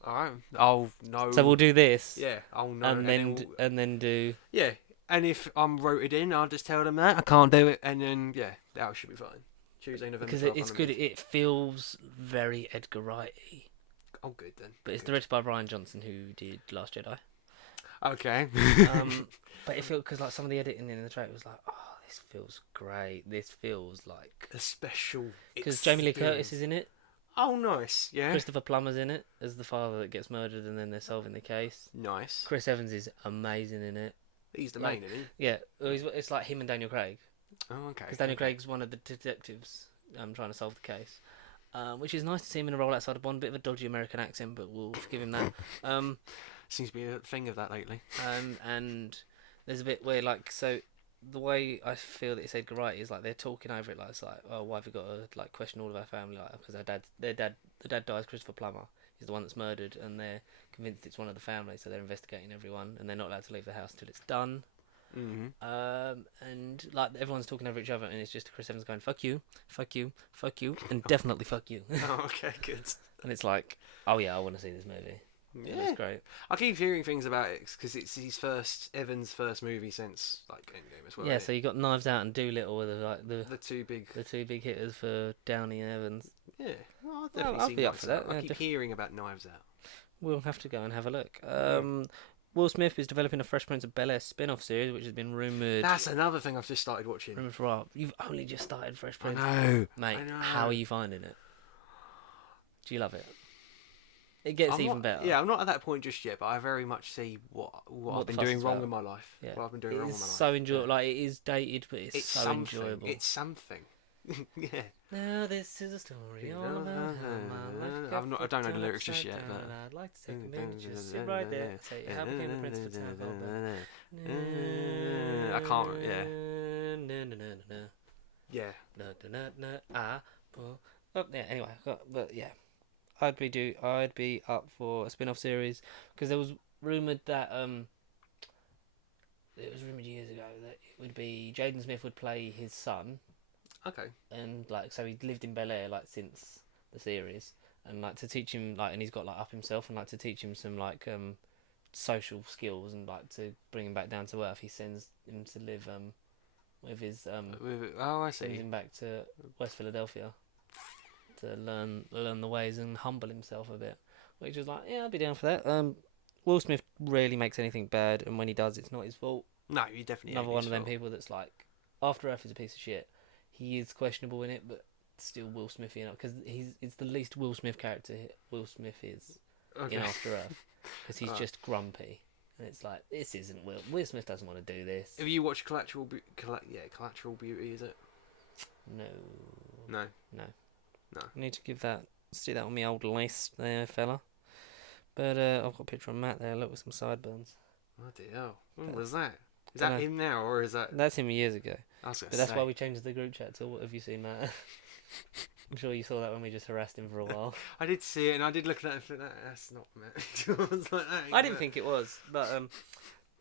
Alright. Oh, no. So we'll do this. Yeah. Oh, no. And then do... Yeah. And if I'm rotated in, I'll just tell them that I can't do it, and then, yeah, that should be fine. Tuesday, November 12th. Because it's good. It feels very Edgar Wright-y. Oh, good then. But it's directed by Rian Johnson, who did Last Jedi. Okay. But it feels... Because like, some of the editing in the trailer was like, oh, this feels great. This feels like... A special Because Jamie Lee Curtis is in it. Oh, nice. Yeah. Christopher Plummer's in it as the father that gets murdered, and then they're solving the case. Nice. Chris Evans is amazing in it. He's the Like, main, isn't Yeah, it's like him and Daniel Craig. he? Oh, okay. Because Daniel Craig's one of the detectives trying to solve the case. Which is nice to see him in a role outside of Bond. Bit of a dodgy American accent, but we'll forgive him that. Seems to be a thing of that lately. And there's a bit where, like, so the way I feel that it's Edgar Wright is like they're talking over it, like it's like, oh, why have we got to like question all of our family, like because the dad dies. Christopher Plummer is the one that's murdered, and they're convinced it's one of the family, so they're investigating everyone, and they're not allowed to leave the house till it's done. Mm-hmm. And like everyone's talking over each other, and it's just Chris Evans going, "Fuck you, fuck you, fuck you, and definitely fuck you." Oh, okay, good. And it's like, oh yeah, I want to see this movie. Yeah, It's great. I keep hearing things about it because it's Evan's first movie since like Endgame as well. Yeah, right? so you got Knives Out and Doolittle with the two big. the two big hitters for Downey and Evans. Yeah, well, I'll I'll definitely see be up Knives for that, Out. I yeah, keep hearing about Knives Out. We'll have to go and have a look. Will Smith is developing a Fresh Prince of Bel-Air spin-off series, which has been rumoured. That's another thing I've just started watching. Rumoured for a while. You've only just started Fresh Prince. I know. Mate, I know. how are you finding it? Do you love it? It gets even better. Yeah, I'm not at that point just yet, but I very much see what I've been doing wrong in my life. Yeah. What I've been doing wrong in my life. It's so enjoyable. Like, it is dated, but it's so something. enjoyable. It's something. Yeah. Now this is a story all about how my life I don't know the lyrics just yet, but I'd like to take a minute, just sit right there and say how became the prince of a town called I can't. Yeah. Yeah. Yeah. Anyway, but yeah, I'd be up for a spin-off series because there was rumored that it was rumored years ago that it would be Jaden Smith would play his son. Okay. And like, so he'd lived in Bel-Air like since the series, and like to teach him like, and he's got like up himself, and like to teach him some like social skills, and like to bring him back down to earth. He sends him to live with his I sends see. him back to West Philadelphia to learn the ways and humble himself a bit. Which was like, yeah, I'd be down for that. Will Smith rarely makes anything bad, and when he does, it's not his fault. No, you definitely. Another one of them people that's like, After Earth is a piece of shit. He is questionable in it, but still Will Smith enough because it's the least Will Smith character Will Smith is in After Earth because he's just grumpy, and it's like, this isn't Will Smith doesn't want to do this. Have you watched Collateral Beauty? Is it? No. No. I need to stick that on my old list there, fella. But I've got a picture of Matt there. Look, with some sideburns. Oh dear. When was that? Is that him now, or is that? That's him years ago. But that's why we changed the group chat to, have you seen Matt? I'm sure you saw that when we just harassed him for a while. I did see it, and I did look at that and think, that's not Matt. I was like, I didn't think it was, but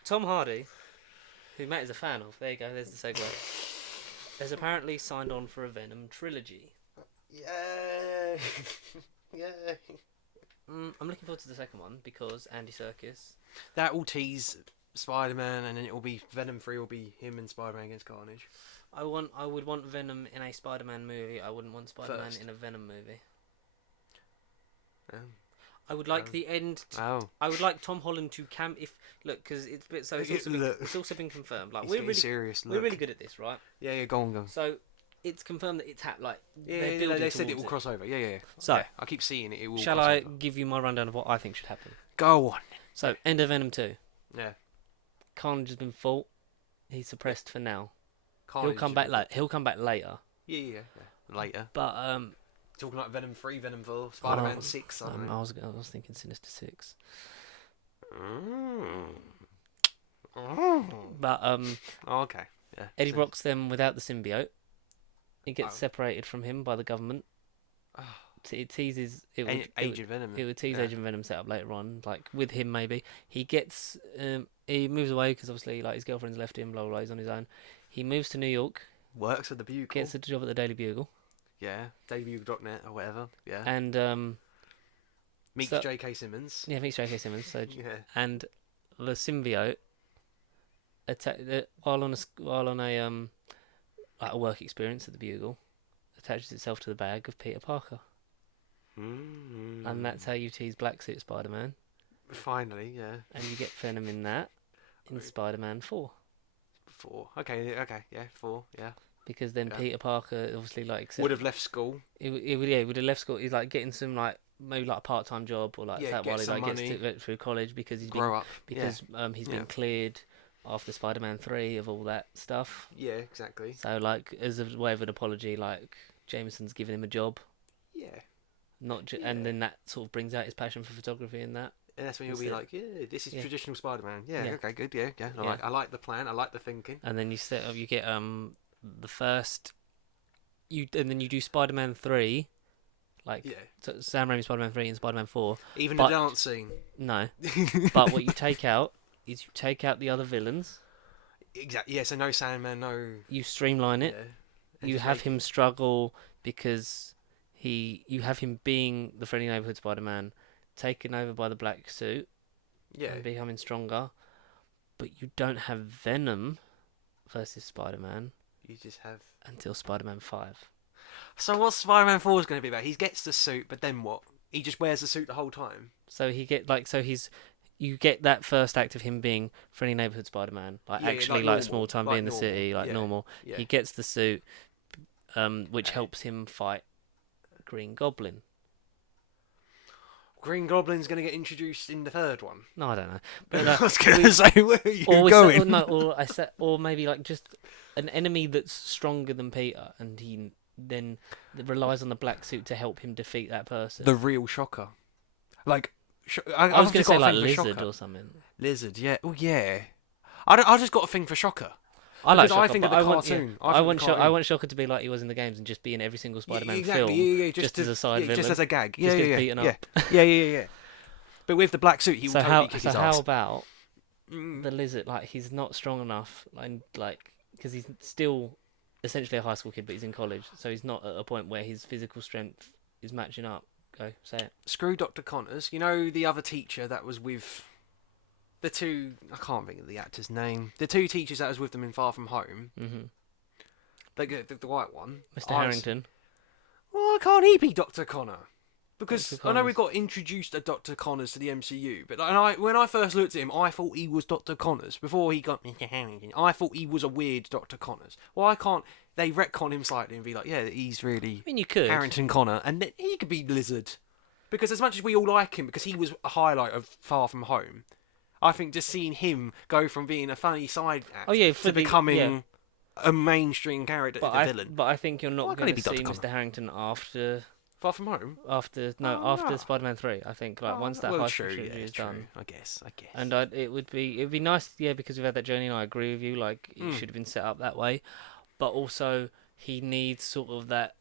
Tom Hardy, who Matt is a fan of, there you go, there's the segue, has apparently signed on for a Venom trilogy. Yeah. Yeah. I'm looking forward to the second one because Andy Serkis. That will tease Spider-Man, and then it will be Venom 3 will be him and Spider-Man against Carnage. I would want Venom in a Spider-Man movie. I wouldn't want Spider-Man in a Venom movie. I would like the end. I would like Tom Holland to because it's also been confirmed. Like, we're really serious. We're really good at this, right? Yeah. Go on. So it's confirmed that it's they said it will cross over. Yeah. So I keep seeing it. It will. Shall I give you my rundown of what I think should happen? Go on. So end of Venom 2. Yeah. Carnage has been fought. He's suppressed for now. Carnage He'll come back later. Yeah. Later. But talking like Venom 3, Venom 4, Spider-Man 6. I was thinking Sinister 6. But okay. Yeah. Eddie Brock's them without the symbiote. He gets separated from him by the government. It teases Agent Venom. It would tease Agent Venom set up later on, like with him maybe. He gets he moves away because obviously like his girlfriend's left him. Blah blah. He's on his own. He moves to New York. Works at the Bugle. Gets a job at the Daily Bugle. Yeah, dailybugle.net or whatever. Yeah. And meets J.K. Simmons. Yeah, meets J.K. Simmons. So yeah. And the symbiote while on a like a work experience at the Bugle, attaches itself to the bag of Peter Parker. And that's how you tease Black Suit Spider-Man. Finally, yeah. And you get Venom in that in Spider-Man 4. 4. Okay, yeah, 4, yeah. Because then Peter Parker obviously would have left school. He would have left school. He's like getting some like maybe like a part-time job or like that while he like gets through college because he's he's been cleared after Spider-Man 3 of all that stuff. Yeah, exactly. So like as a way of an apology, like Jameson's giving him a job. Yeah. And then that sort of brings out his passion for photography and that. And that's when you'll be like, yeah, this is traditional Spider-Man. Yeah, okay, good, yeah. I like the plan. I like the thinking. And then you get the first, and then you do Spider-Man 3, like Sam Raimi's Spider-Man 3 and Spider-Man 4. Even the dance scene. No, but what you take out is the other villains. Exactly. Yeah. So no Sandman, no. You streamline it. Yeah. You have him struggle because you have him being the friendly neighborhood Spider-Man, taken over by the black suit, and becoming stronger, but you don't have Venom versus Spider-Man. You just have until Spider-Man 5. So what's Spider-Man 4 is going to be about? He gets the suit, but then what? He just wears the suit the whole time. So you get that first act of him being friendly neighborhood Spider-Man, like Yeah, actually like like normal, small time, like being in the normal, city, like yeah, normal. yeah. He gets the suit, which helps him fight Green Goblin. Green Goblin's going to get introduced in the third one. No, I don't know. But But I was going to say, where are you or going? or maybe like just an enemy that's stronger than Peter, and he then relies on the black suit to help him defeat that person. The real Shocker. Like, I was going to say like Lizard Lizard or something. Lizard, yeah. Oh, yeah. I just got a thing for Shocker. I like Because Shocker, I think but of the cartoon. I want Shocker to be like he was in the games and just be in every single Spider-Man film, just as a side villain, just as a gag, just get beaten up. Yeah. But with the black suit, he will totally kick his ass. So how about the Lizard? Like he's not strong enough, because he's still essentially a high school kid, but he's in college, so he's not at a point where his physical strength is matching up. Go say it. Screw Dr. Connors. You know the other teacher that was with the two. I can't think of the actor's name. The two teachers that was with them in Far From Home. Mm-hmm. The white one, Mr. Harrington. Why can't he be Dr. Connor? Because Dr. I know Connors. we got introduced a Dr. Connors to the MCU, but when I first looked at him, I thought he was Dr. Connors. Before he got Mr. Harrington, I thought he was a weird Dr. Connors. Why can't they retcon him slightly and be like, yeah, he's really I mean, you could. Harrington Connor, and then he could be Lizard. Because as much as we all like him, because he was a highlight of Far From Home, I think just seeing him go from being a funny side act to becoming a mainstream character, villain. But I think you're not going to see Dr. Connor? Mr. Harrington after Far From Home? after Spider-Man 3. I think once that high school trilogy is done. I guess. And it'd be nice, because we've had that journey, and I agree with you. Like it should have been set up that way, but also he needs sort of that.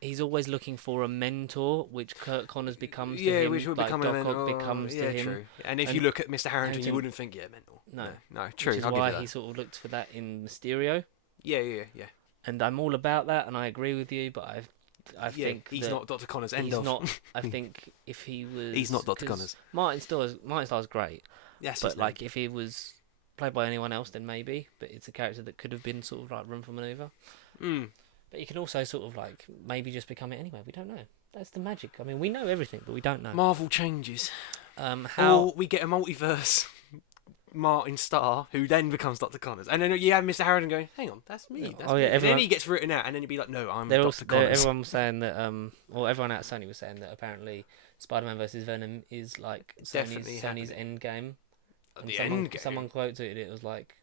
He's always looking for a mentor, which Kurt Connors becomes to him. Which would become Doc a mentor. Ock becomes to him. True. And if you look at Mr. Harrington, you wouldn't think, mentor. No, true. Which is why he sort of looked for that in Mysterio. Yeah. And I'm all about that, and I agree with you. But I think he's not Dr. Connors. Not. I think if he was, he's not Dr. Connors. Martin Starr's great. Yes, but like if he was played by anyone else, then maybe. But it's a character that could have been sort of like room for manoeuvre. But you can also sort of like maybe just become it anyway. We don't know. That's the magic. I mean, we know everything, but we don't know. Marvel changes. Or we get a multiverse Martin Starr who then becomes Dr. Connors, and then you have Mr. Harrington going, "Hang on, that's me." That's me. And then he gets written out, and then he'd be like, "No, I'm Dr. Connors." Everyone was saying that, everyone at Sony was saying that apparently Spider-Man vs. Venom is like Sony's end game. And someone quoted it was like,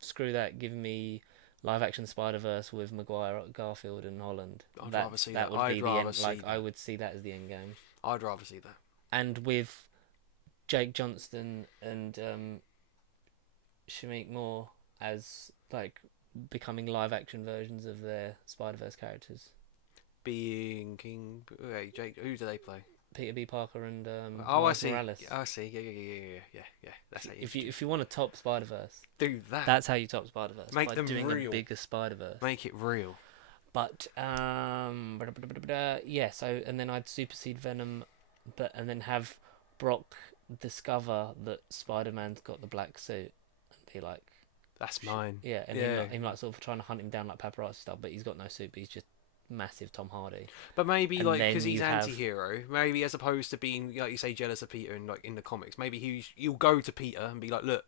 "Screw that, give me live-action Spider-Verse with Maguire, Garfield, and Holland." I'd rather see that. that. Would be the end. Like I would see that as the end game. I'd rather see that. And with Jake Johnston and Shamik Moore as like becoming live-action versions of their Spider-Verse characters. Being King, Jake. Who do they play? Peter B. Parker and I see. Morales. I see. Yeah. That's how you. If you want to top Spider-Verse, do that. That's how you top Spider-Verse. Make by them doing real. a bigger Spider-Verse. Make it real. But yeah. So and then I'd supersede Venom, and then have Brock discover that Spider-Man's got the black suit and be like, "That's mine." Yeah, and him like sort of trying to hunt him down like paparazzi style, but he's got no suit, but he's just massive Tom Hardy. But maybe and like because he's anti-hero, maybe as opposed to being like you say jealous of Peter in the comics, maybe you'll go to Peter and be like, "Look,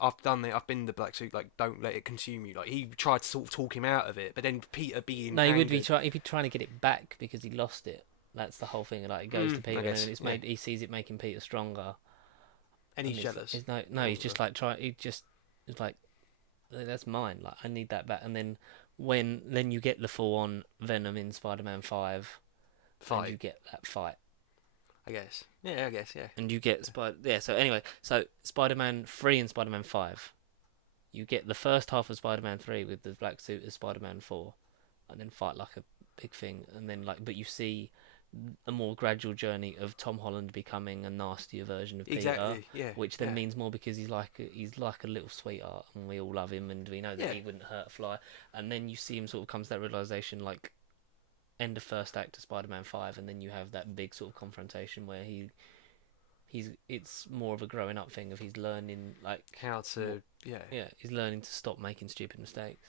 I've done it. I've been in the black suit. Like, don't let it consume you." Like he tried to sort of talk him out of it, but then Peter being he'd be trying to get it back because he lost it. That's the whole thing. Like it goes to Peter, and then he sees it making Peter stronger, and he's jealous. He's just like it's like, that's mine. Like I need that back, and then. Then you get the full-on Venom in Spider-Man 5. And you get that fight. I guess. Yeah. And you get So anyway, so Spider-Man 3 and Spider-Man 5. You get the first half of Spider-Man 3 with the black suit as Spider-Man 4, and then fight like a big thing, and then but you see a more gradual journey of Tom Holland becoming a nastier version of Peter, which then means more because he's like a little sweetheart, and we all love him, and we know that he wouldn't hurt a fly. And then you see him sort of come to that realization, like end of first act of Spider-Man 5, and then you have that big sort of confrontation where it's more of a growing up thing of he's learning like how to he's learning to stop making stupid mistakes.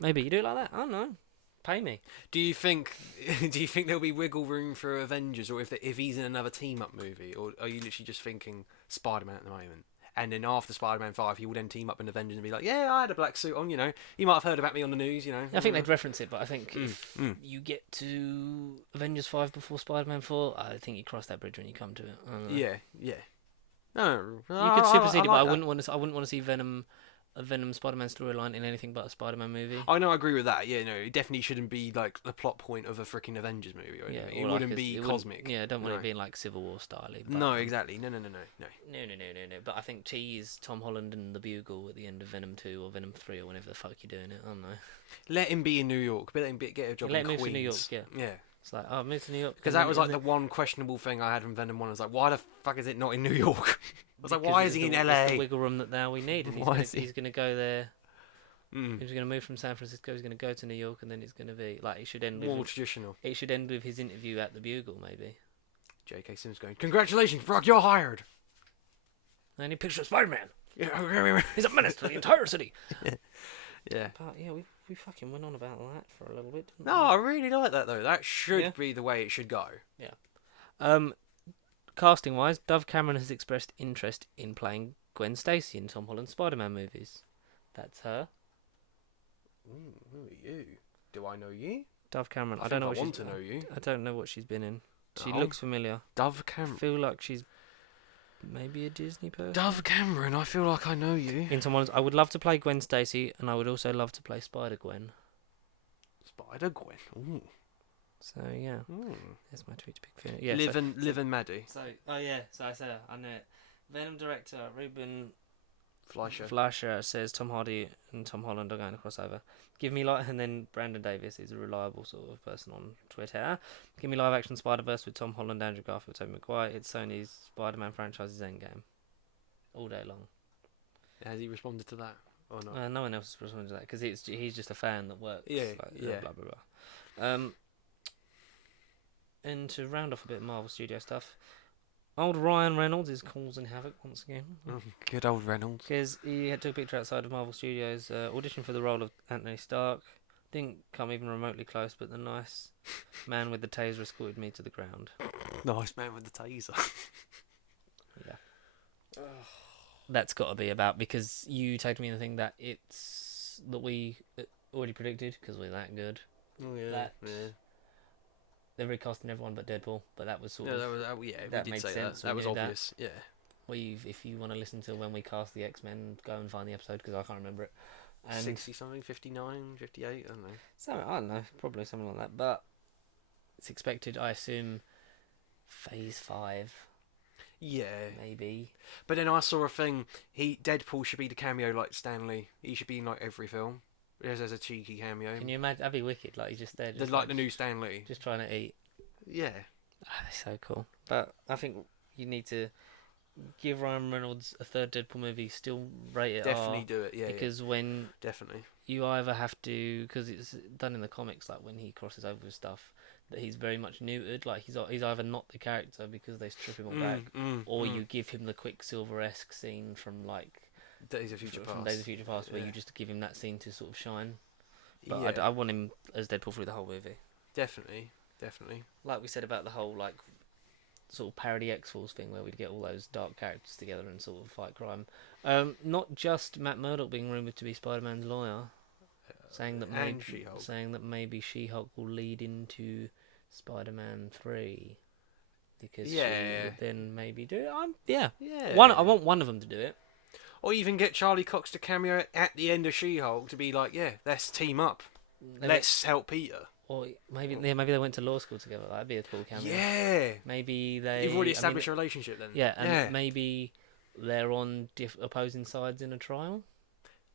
Maybe you do it like that. I don't know. pay me. Do you think there'll be wiggle room for Avengers, or if he's in another team up movie, or are you literally just thinking Spider-Man at the moment? And then after Spider-Man 5, he will then team up in Avengers and be like, yeah, I had a black suit on, you know. You might have heard about me on the news, you know. I think they'd reference it, but I think if you get to Avengers 5 before Spider-Man 4, I think you cross that bridge when you come to it. Yeah. No, you could supersede it, but I wouldn't want to see a Venom Spider-Man storyline in anything but a Spider-Man movie. I know, I agree with that. Yeah, no, it definitely shouldn't be like the plot point of a freaking Avengers movie or anything. It wouldn't be cosmic. I don't want it being like Civil War style. No, exactly. No. No. But I think tease Tom Holland and the Bugle at the end of Venom 2 or Venom 3 or whenever the fuck you're doing it. I don't know. Let him be in New York. Let him get a job in Queens. Let him move to New York, yeah. It's like, oh, move to New York. Because that was like the one questionable thing I had from Venom 1. I was like, why the fuck is it not in New York? I was like, why is he in LA? It's the wiggle room that now we need. If he's going to go there. He's going to move from San Francisco. He's going to go to New York, and then it's going to be like it should end more traditional. It should end with his interview at the Bugle, maybe. J.K. Simmons going, "Congratulations, Brock, you're hired." I need picture of Spider-Man. Yeah, he's a menace to the entire city. Yeah. But yeah, we fucking went on about that for a little bit. No, I really like that though. That should be the way it should go. Yeah. Casting wise, Dove Cameron has expressed interest in playing Gwen Stacy in Tom Holland's Spider-Man movies. That's her. Who are you? Do I know you? Dove Cameron. I don't know. I want to know you. I don't know what she's been in. She looks familiar. Dove Cameron. I feel like she's maybe a Disney person. Dove Cameron. I feel like I know you. In Tom Holland's, I would love to play Gwen Stacy, and I would also love to play Spider-Gwen. Spider-Gwen. Ooh. So yeah, there's my tweet to pick. Yeah, Live and Maddie. So I said I know it. Venom director Ruben Fleischer says Tom Hardy and Tom Holland are going to cross over. Give me and then Brandon Davis is a reliable sort of person on Twitter. Give me live action Spider-Verse with Tom Holland, Andrew Garfield, Tobey Maguire. It's Sony's Spider-Man franchise's endgame. All day long. Has he responded to that or not? No one else has responded to that because he's just a fan that works. Yeah. Blah blah blah. And to round off a bit of Marvel Studio stuff. Old Ryan Reynolds is causing havoc once again. Good old Reynolds. Because he took a picture outside of Marvel Studios, auditioned for the role of Anthony Stark. Didn't come even remotely close, but the nice man with the taser escorted me to the ground. Nice man with the taser. Yeah. That's got to be about, because you tagged me in the thing that we already predicted, because we're that good. Oh, yeah. They're recasting everyone but Deadpool, but that was sort of... that made sense. That was obvious, yeah. If you want to listen to when we cast the X-Men, go and find the episode, because I can't remember it. And 60-something, 59, 58, I don't know. I don't know, probably something like that, but it's expected, I assume, Phase 5. Yeah. Maybe. But then I saw a thing, Deadpool should be the cameo like Stan Lee. He should be in like every film. As a cheeky cameo. Can you imagine? That'd be wicked. Like he's just there, just like the new Stan Lee, just trying to eat. Yeah, so cool. But I think you need to give Ryan Reynolds a third Deadpool movie. Still rate it. Definitely do it. Yeah, because when definitely you either have to, because it's done in the comics, like when he crosses over with stuff, that he's very much neutered. Like he's either not the character because they strip him all back, or you give him the Quicksilver-esque scene from like. Days of Future Past, where you just give him that scene to sort of shine. But I want him as Deadpool through the whole movie. Definitely. Like we said about the whole like sort of parody X-Files thing, where we'd get all those dark characters together and sort of fight crime. Not just Matt Murdock being rumoured to be Spider-Man's lawyer, saying that maybe She-Hulk will lead into Spider-Man 3. Because she would then maybe do it. I want one of them to do it. Or even get Charlie Cox to cameo at the end of She-Hulk to be like, let's team up. Let's help Peter. Or maybe they went to law school together. That'd be a cool cameo. Yeah. Maybe they... You've already established a relationship then. Yeah, and maybe they're on opposing sides in a trial.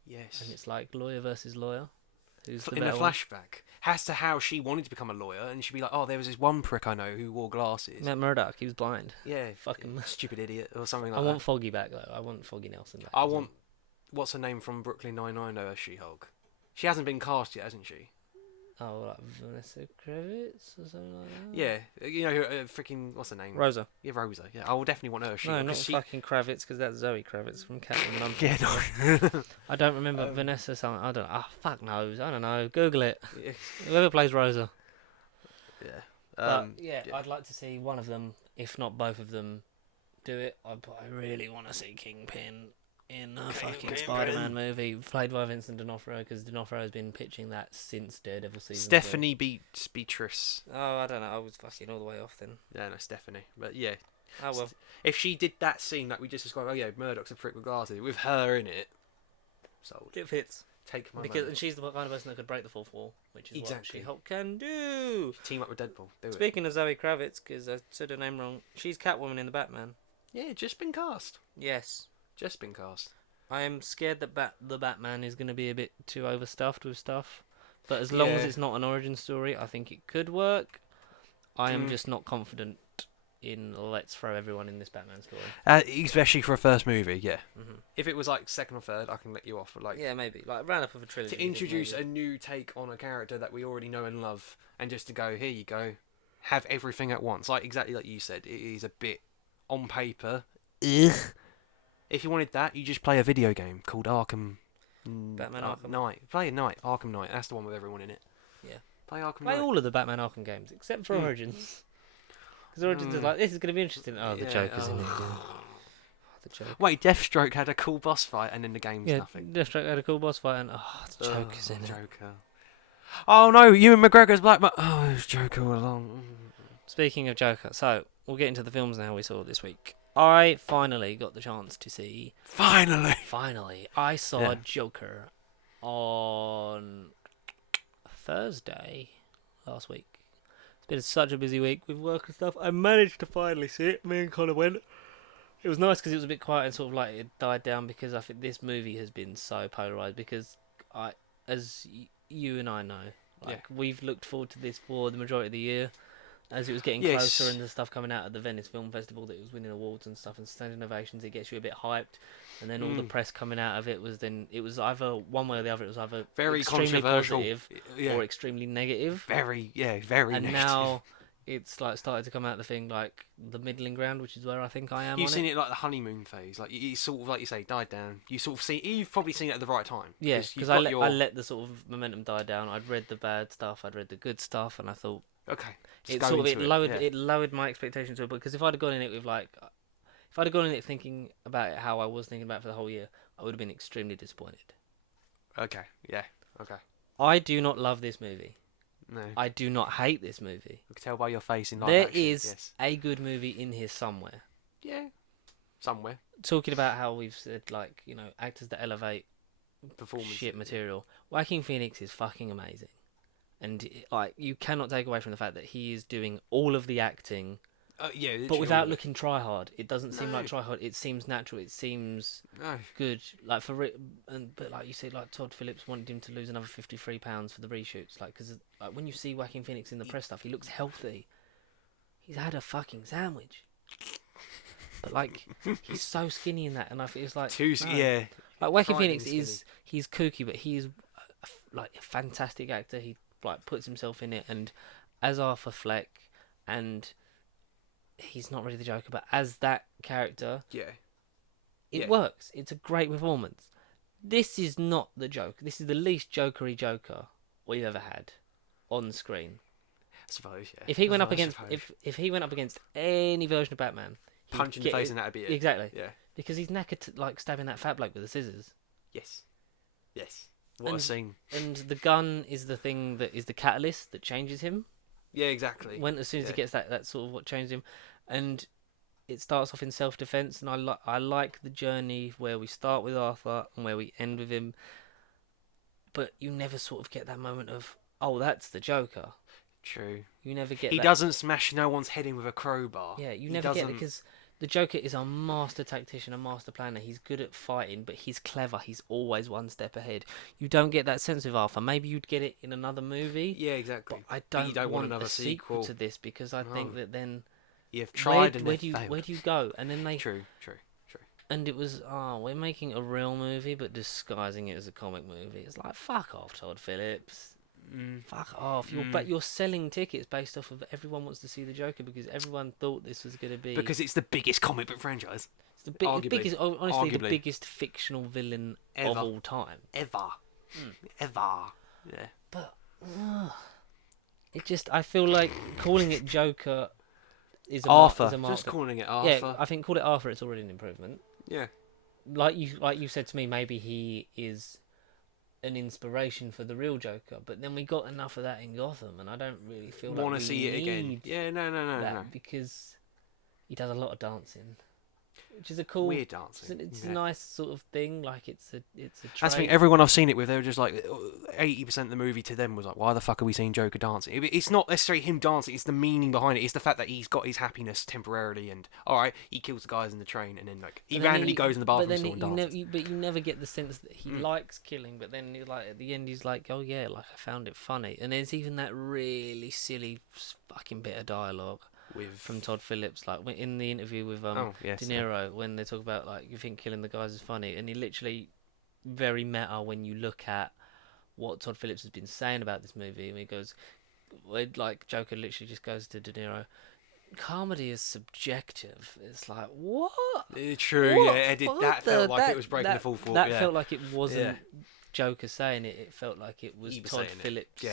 Yes. And it's like lawyer versus lawyer. Who's the in a flashback. As to how she wanted to become a lawyer, and she'd be like, oh, there was this one prick I know who wore glasses. Matt Murdock, he was blind. Yeah. Fucking stupid idiot, or something like that. I want Foggy back, though. I want Foggy Nelson back. I want... What's her name from Brooklyn Nine-Nine, though, as She-Hulk? She hasn't been cast yet, hasn't she? Oh, like Vanessa Kravitz or something like that? Yeah, you know, freaking, what's her name? Rosa. Yeah, Rosa. Yeah, I will definitely want her. No, not fucking Kravitz, because that's Zoe Kravitz from Catwoman. Yeah, no. I don't remember Vanessa something. I don't. Ah, fuck knows. I don't know. Google it. Yeah. Whoever plays Rosa. Yeah. But yeah, I'd like to see one of them, if not both of them, do it. I really want to see Kingpin in a fucking Spider-Man movie played by Vincent D'Onofrio, because D'Onofrio has been pitching that since Daredevil season. Stephanie Beatrice. Oh, I don't know. I was fucking all the way off then. Yeah, no, Stephanie. But yeah. Oh well. If she did that scene like we just described, oh yeah, Murdoch's a prick with glasses, with her in it, sold. It fits. Take my because money. And she's the kind of person that could break the fourth wall, which is exactly what She-Hulk can do. Team up with Deadpool. Speaking of Zoe Kravitz, because I said her name wrong, she's Catwoman in the Batman. Yeah, just been cast. Yes. Just been cast. I am scared that the Batman is going to be a bit too overstuffed with stuff. But as long as it's not an origin story, I think it could work. I am just not confident in let's throw everyone in this Batman story. Especially for a first movie, yeah. Mm-hmm. If it was like second or third, I can let you off. But like, yeah, maybe. Like a roundup of a trilogy. To introduce a new take on a character that we already know and love, and just to go, here you go, have everything at once. Like exactly like you said, it is a bit on paper. Ugh. If you wanted that, you just play a video game called Arkham. Batman Arkham Knight. Play Arkham Knight. That's the one with everyone in it. Yeah. Play Arkham Play Knight. all of the Batman Arkham games except for Origins. Because Origins is like, this is going to be interesting. Oh, the Joker's in it. The Joker. Wait, Deathstroke had a cool boss fight, and then the game's nothing. Deathstroke had a cool boss fight, and the Joker's in it. Joker. Oh no, Ewan McGregor's Black Man. Oh, it was Joker all along. Speaking of Joker, so we'll get into the films now we saw this week. I finally got the chance to see. Finally, I saw Joker on Thursday last week. It's been such a busy week with work and stuff. I managed to finally see it. Me and Connor went. It was nice because it was a bit quiet and sort of like it died down, because I think this movie has been so polarised, because as you and I know, we've looked forward to this for the majority of the year. As it was getting closer and the stuff coming out of the Venice Film Festival that it was winning awards and stuff and standing ovations, it gets you a bit hyped. And then all the press coming out of it was either one way or the other. It was either very extremely controversial positive or extremely negative. Very and negative. Now it's like started to come out the thing like the middling ground, which is where I think I am. You've seen it like the honeymoon phase, like you sort of like you say died down. You've probably seen it at the right time. Yeah, because I let the sort of momentum die down. I'd read the bad stuff, I'd read the good stuff, and I thought. Okay. It lowered my expectations to it, because if I'd have gone in it thinking about it how I was thinking about it for the whole year, I would have been extremely disappointed. Okay. Yeah. Okay. I do not love this movie. No. I do not hate this movie. I can tell by your face in live There action. is a good movie in here somewhere. Yeah. Somewhere. Talking about how we've said actors that elevate Performance. Shit material. Joaquin Phoenix is fucking amazing. And you cannot take away from the fact that he is doing all of the acting, but without looking try hard. It doesn't seem like try hard. It seems natural. It seems good. But like you said, like Todd Phillips wanted him to lose another 53 pounds for the reshoots. Because when you see Joaquin Phoenix in the press stuff, he looks healthy. He's had a fucking sandwich, but he's so skinny in that, and I feel it's like yeah. Like Joaquin Phoenix he's kooky, but he's a fantastic actor. He puts himself in it, and as Arthur Fleck, and he's not really the Joker, but as that character, it works. It's a great performance. This is not the Joker. This is the least Jokery Joker we've ever had on screen. I suppose, yeah. If he went up against if he went up against any version of Batman, punch in the face and that'd be it. Exactly. Yeah. Because he's knackered stabbing that fat bloke with the scissors. Yes. What a scene. And the gun is the thing that is the catalyst that changes him. Yeah, exactly. As soon as he gets that sort of what changes him, and it starts off in self-defense, and I like the journey where we start with Arthur and where we end with him, but you never sort of get that moment of, oh, that's the Joker. True. You never get. He doesn't smash no one's head in with a crowbar. Yeah, you never get it, because the Joker is a master tactician, a master planner. He's good at fighting, but he's clever. He's always one step ahead. You don't get that sense with Arthur. Maybe you'd get it in another movie. Yeah, exactly. But I don't want another sequel to this, because I think that then you've tried where do you go? And then they True. And it was we're making a real movie but disguising it as a comic movie. It's like, fuck off, Todd Phillips. Fuck off. But you're selling tickets based off of everyone wants to see the Joker because everyone thought this was going to be... Because it's the biggest comic book franchise. It's the biggest, honestly, the biggest fictional villain Ever. of all time. Ever. Yeah. But it just, I feel like calling it Joker is a Arthur. Just calling it Arthur. Yeah, I think call it Arthur. It's already an improvement. Yeah. Like you said to me, maybe he is an inspiration for the real Joker, but then we got enough of that in Gotham, and I don't really feel like want to see it again. Yeah, no. Because he does a lot of dancing, which is a cool weird dancing. It's a nice sort of thing. Like it's a. That's the thing. Everyone I've seen it with, they were just like 80% of the movie to them was like, why the fuck are we seeing Joker dancing? It's not necessarily him dancing. It's the meaning behind it. It's the fact that he's got his happiness temporarily, and all right, he kills the guys in the train, and then like he randomly goes in the bathroom and dances. But you never get the sense that he likes killing. But then like at the end, he's like, oh yeah, like I found it funny. And there's even that really silly fucking bit of dialogue from Todd Phillips, like in the interview with De Niro, when they talk about like you think killing the guys is funny, and he literally very meta when you look at what Todd Phillips has been saying about this movie, and he goes, like Joker literally just goes to De Niro, comedy is subjective. It's like what? True, what? Yeah. That felt like it was breaking the fourth wall. That felt like it wasn't Joker saying it. It felt like it was Todd Phillips.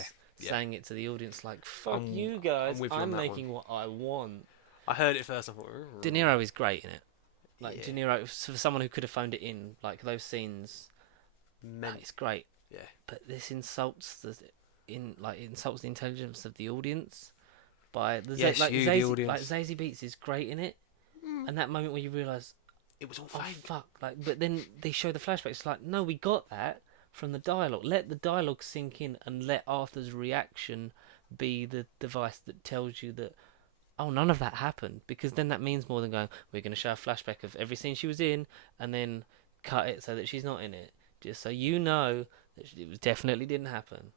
Saying it to the audience like, fuck you guys, I'm making what I want. I heard it first, I thought... De Niro is great in it. Like, De Niro, for someone who could have phoned it in, like, those scenes, it's great. Yeah. But this insults the intelligence of the audience by... the audience. Like, Zazie Beetz is great in it, and that moment where you realise... It was all fake. Fuck. Like, but then they show the flashbacks, it's like, no, we got that from the dialogue. Let the dialogue sink in and let Arthur's reaction be the device that tells you that, oh, none of that happened. Because then that means more than going, we're going to show a flashback of every scene she was in and then cut it so that she's not in it. Just so you know that it definitely didn't happen.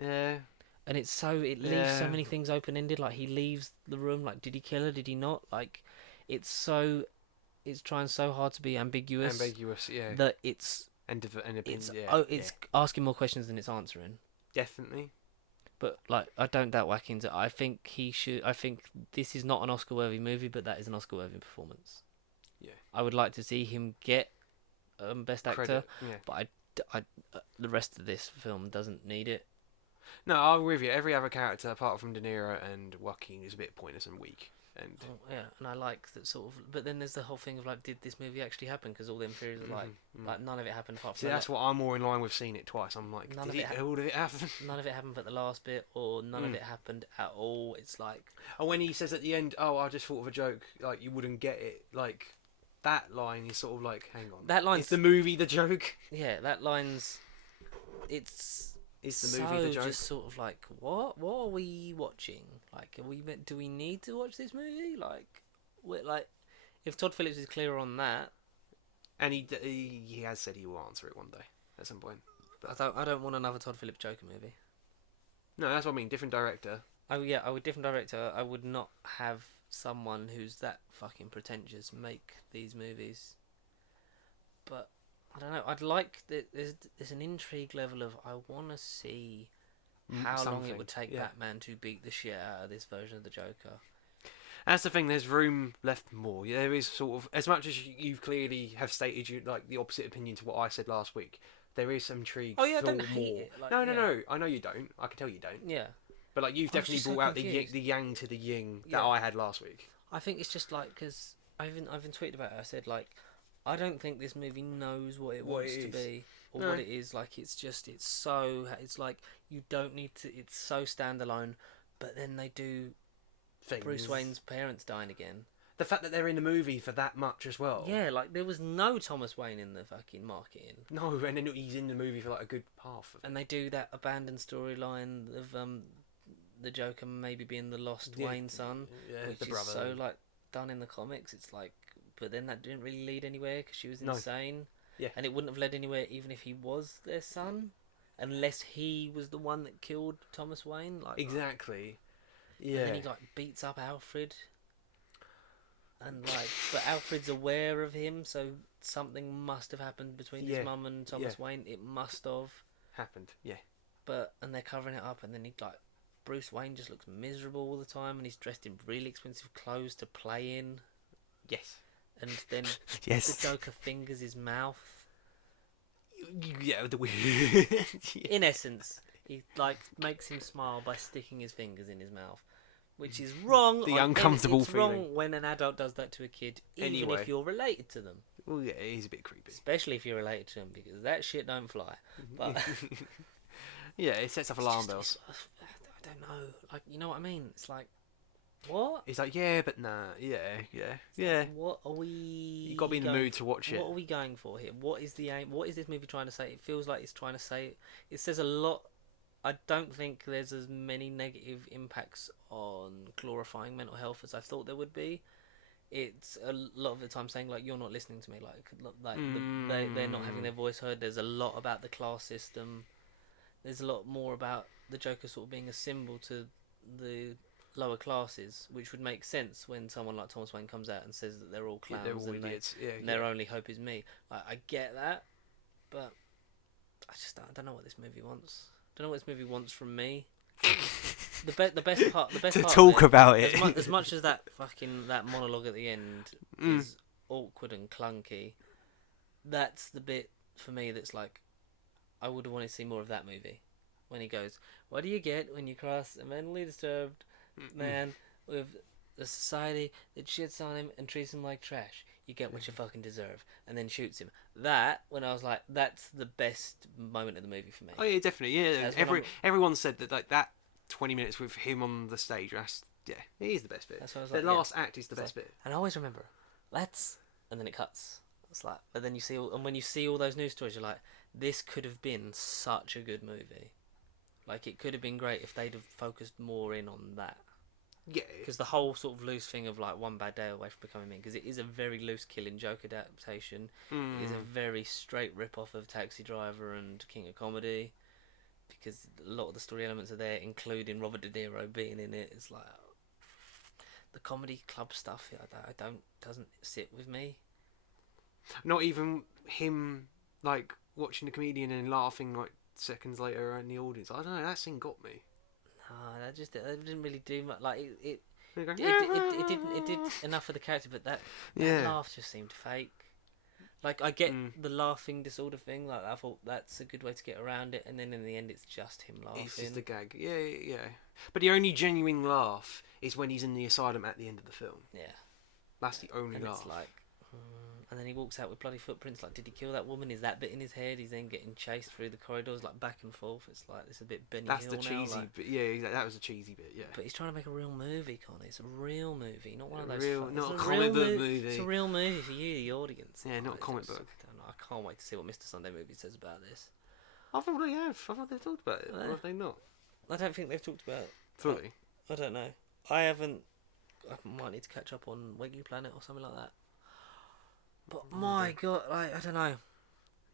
Yeah. And it leaves so many things open-ended. Like, he leaves the room, like, did he kill her? Did he not? Like, it's trying so hard to be ambiguous. That it's asking more questions than it's answering. Definitely. But like, I don't doubt Watkins. I think this is not an Oscar-worthy movie, but that is an Oscar-worthy performance. Yeah. I would like to see him get Best Actor, but the rest of this film doesn't need it. No, I'll agree with you. Every other character apart from De Niro and Joaquin is a bit pointless and weak. And I like that sort of. But then there's the whole thing of like, did this movie actually happen? Because all them theories are like none of it happened apart from. See, that's what I'm more in line with seeing it twice. I'm like, all of it happen? None of it happened but the last bit, or none of it happened at all. It's like. And when he says at the end, "Oh, I just thought of a joke," like you wouldn't get it. Like that line is sort of like, hang on. That line's is the movie the joke. Yeah, that line's. It's the movie the joke? Just sort of like, what are we watching? Like, do we need to watch this movie? Like, if Todd Phillips is clear on that, and he has said he will answer it one day at some point. But I don't want another Todd Phillips Joker movie. No, that's what I mean. Different director. Oh yeah, different director. I would not have someone who's that fucking pretentious make these movies. But I don't know. I'd like there's an intrigue level of I want to see how long it would take Batman to beat the shit out of this version of the Joker. That's the thing. There's room left more. There is sort of, as much as you've clearly have stated you like the opposite opinion to what I said last week. There is some intrigue. Oh yeah, I don't hate it. Like, no. I know you don't. I can tell you don't. Yeah. But like you've definitely brought out the yang to the yin that I had last week. I think it's just like because I've been tweeted about it. I said like I don't think this movie knows what it wants to be or what it is. Like it's like you don't need to. It's so standalone. But then they do things. Bruce Wayne's parents dying again. The fact that they're in the movie for that much as well. Yeah, like there was no Thomas Wayne in the fucking marketing. No, and then he's in the movie for like a good half of it. And they do that abandoned storyline of the Joker maybe being the lost Wayne son, which the brother. Is so like done in the comics. It's like, but then that didn't really lead anywhere because she was insane. Yeah, and it wouldn't have led anywhere even if he was their son, unless he was the one that killed Thomas Wayne. Like exactly. Yeah. And then he like beats up Alfred. And like, but Alfred's aware of him, so something must have happened between his mum and Thomas Wayne. It must have happened. Yeah, and they're covering it up, and then Bruce Wayne just looks miserable all the time, and he's dressed in really expensive clothes to play in. Yes. And then yes. the Joker fingers his mouth. Yeah, In essence, he makes him smile by sticking his fingers in his mouth, which is wrong. The uncomfortable it's feeling. wrong when an adult does that to a kid, even Anyway. if you're related to them. Well, yeah, he's a bit creepy. Especially if you're related to them, because that shit don't fly. But yeah, it sets off alarm bells. I don't know. You know what I mean? It's like, what? It's like, yeah, but nah, yeah. What are we? You got to be in the mood to watch it. What are we going for here? What is the aim? What is this movie trying to say? It feels like it's trying to say. It says a lot. I don't think there's as many negative impacts on glorifying mental health as I thought there would be. It's a lot of the time saying you're not listening to me, they're not having their voice heard. There's a lot about the class system. There's a lot more about the Joker sort of being a symbol to the lower classes, which would make sense when someone like Thomas Wayne comes out and says that they're all clowns, they're all idiots. And their only hope is me. I get that, but I don't know what this movie wants. I don't know what this movie wants from me. The best part to talk about it. As much as that monologue at the end is awkward and clunky, that's the bit for me that's I would have wanted to see more of that movie. When he goes, what do you get when you cross a mentally disturbed man with a society that shits on him and treats him like trash? You get what you fucking deserve, and then shoots him. That, when I was like, that's the best moment of the movie for me. Oh yeah, definitely. Yeah, everyone said that that 20 minutes with him on the stage. He is the best bit. That's what I was the last act is the best bit. And I always remember, and then it cuts. It's but then you see, when you see all those news stories, you're like, this could have been such a good movie. It could have been great if they'd have focused more in on that. Yeah. Because the whole sort of loose thing of one bad day away from becoming me, because it is a very loose Killing Joke adaptation. It is a very straight rip-off of Taxi Driver and King of Comedy, because a lot of the story elements are there, including Robert De Niro being in it. It's the comedy club stuff. Doesn't sit with me. Not even him watching the comedian and laughing seconds later in the audience. I don't know. That scene got me. No, that didn't really do much. It did enough for the character, but that laugh just seemed fake. I get the laughing disorder thing. I thought that's a good way to get around it, and then in the end, it's just him laughing. It's just a gag. Yeah. But the only genuine laugh is when he's in the asylum at the end of the film. Yeah. That's the only laugh. It's and then he walks out with bloody footprints. Did he kill that woman? Is that bit in his head? He's then getting chased through the corridors, back and forth. It's a bit Benny That's Hill the cheesy bit. Yeah, exactly. That was a cheesy bit. Yeah. But he's trying to make a real movie, Connie. It's a real movie, not one of those. Not a comic book movie. It's a real movie for you, the audience. Yeah, not a comic book. I don't know. I can't wait to see what Mr. Sunday Movie says about this. I thought they have. I thought they've talked about it. Or have they not? I don't think they've talked about it fully. I don't know. I haven't. I might need to catch up on Weekly Planet or something like that. But my God, I don't know.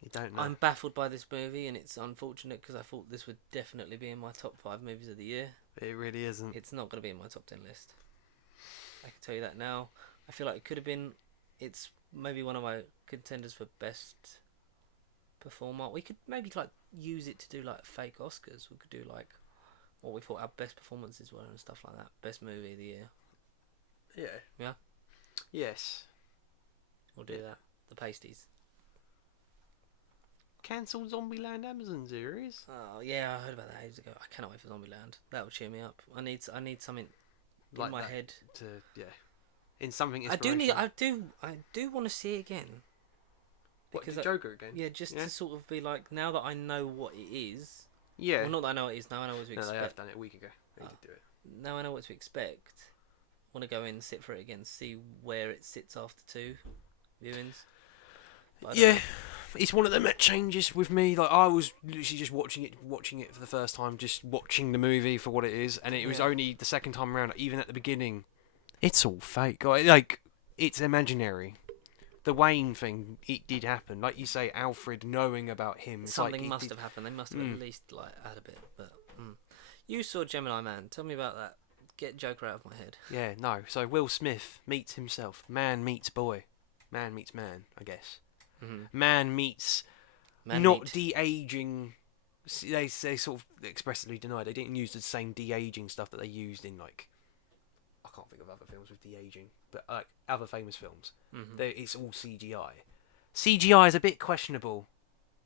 You don't know. I'm baffled by this movie, and it's unfortunate because I thought this would definitely be in my top 5 movies of the year. It really isn't. It's not going to be in my top 10 list. I can tell you that now. I feel like it could have been. It's maybe one of my contenders for best performer. We could maybe use it to do fake Oscars. We could do what we thought our best performances were and stuff like that. Best movie of the year. Yeah. Yeah. Yes. We'll do that. The pasties. Cancelled Zombieland Amazon series. Oh yeah, I heard about that ages ago. I cannot wait for Zombieland. That will cheer me up. I need something in my head to in something inspirational. I do want to see it again. What, the Joker again? Yeah, just to sort of be now that I know what it is. Yeah. Well, not that I know what it is. Now I know what to expect. No, they have done it a week ago. They did do it. Now I know what to expect. Want to go in and sit for it again, see where it sits after 2 viewings. Yeah, it's one of them that changes with me. I was literally just watching it for the first time, just watching the movie for what it is, and it was only the second time around. Even at the beginning, it's all fake. It's imaginary. The Wayne thing, it did happen. Like you say, Alfred knowing about him. Something must have happened. They must have at least had a bit. But you saw Gemini Man. Tell me about that. Get Joker out of my head. Yeah, no. So Will Smith meets himself. Man meets boy. Man meets man, I guess. Man meets de-aging they sort of expressly denied they didn't use the same de-aging stuff that they used in like I can't think of other films with de-aging, but like other famous films. Mm-hmm. It's all CGI. CGI is a bit questionable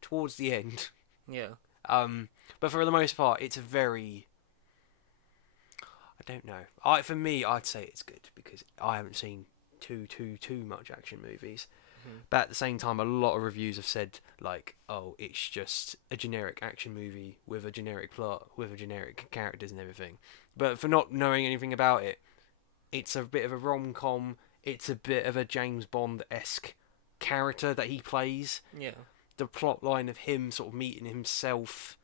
towards the end. Yeah. But for the most part, it's a very. I don't know. For me, I'd say it's good because I haven't seen too much action movies. Mm-hmm. But at the same time, a lot of reviews have said like, "Oh, it's just a generic action movie with a generic plot, with a generic characters and everything." But for not knowing anything about it, it's a bit of a rom-com. It's a bit of a James Bond-esque character that he plays. Yeah. The plot line of him sort of meeting himself,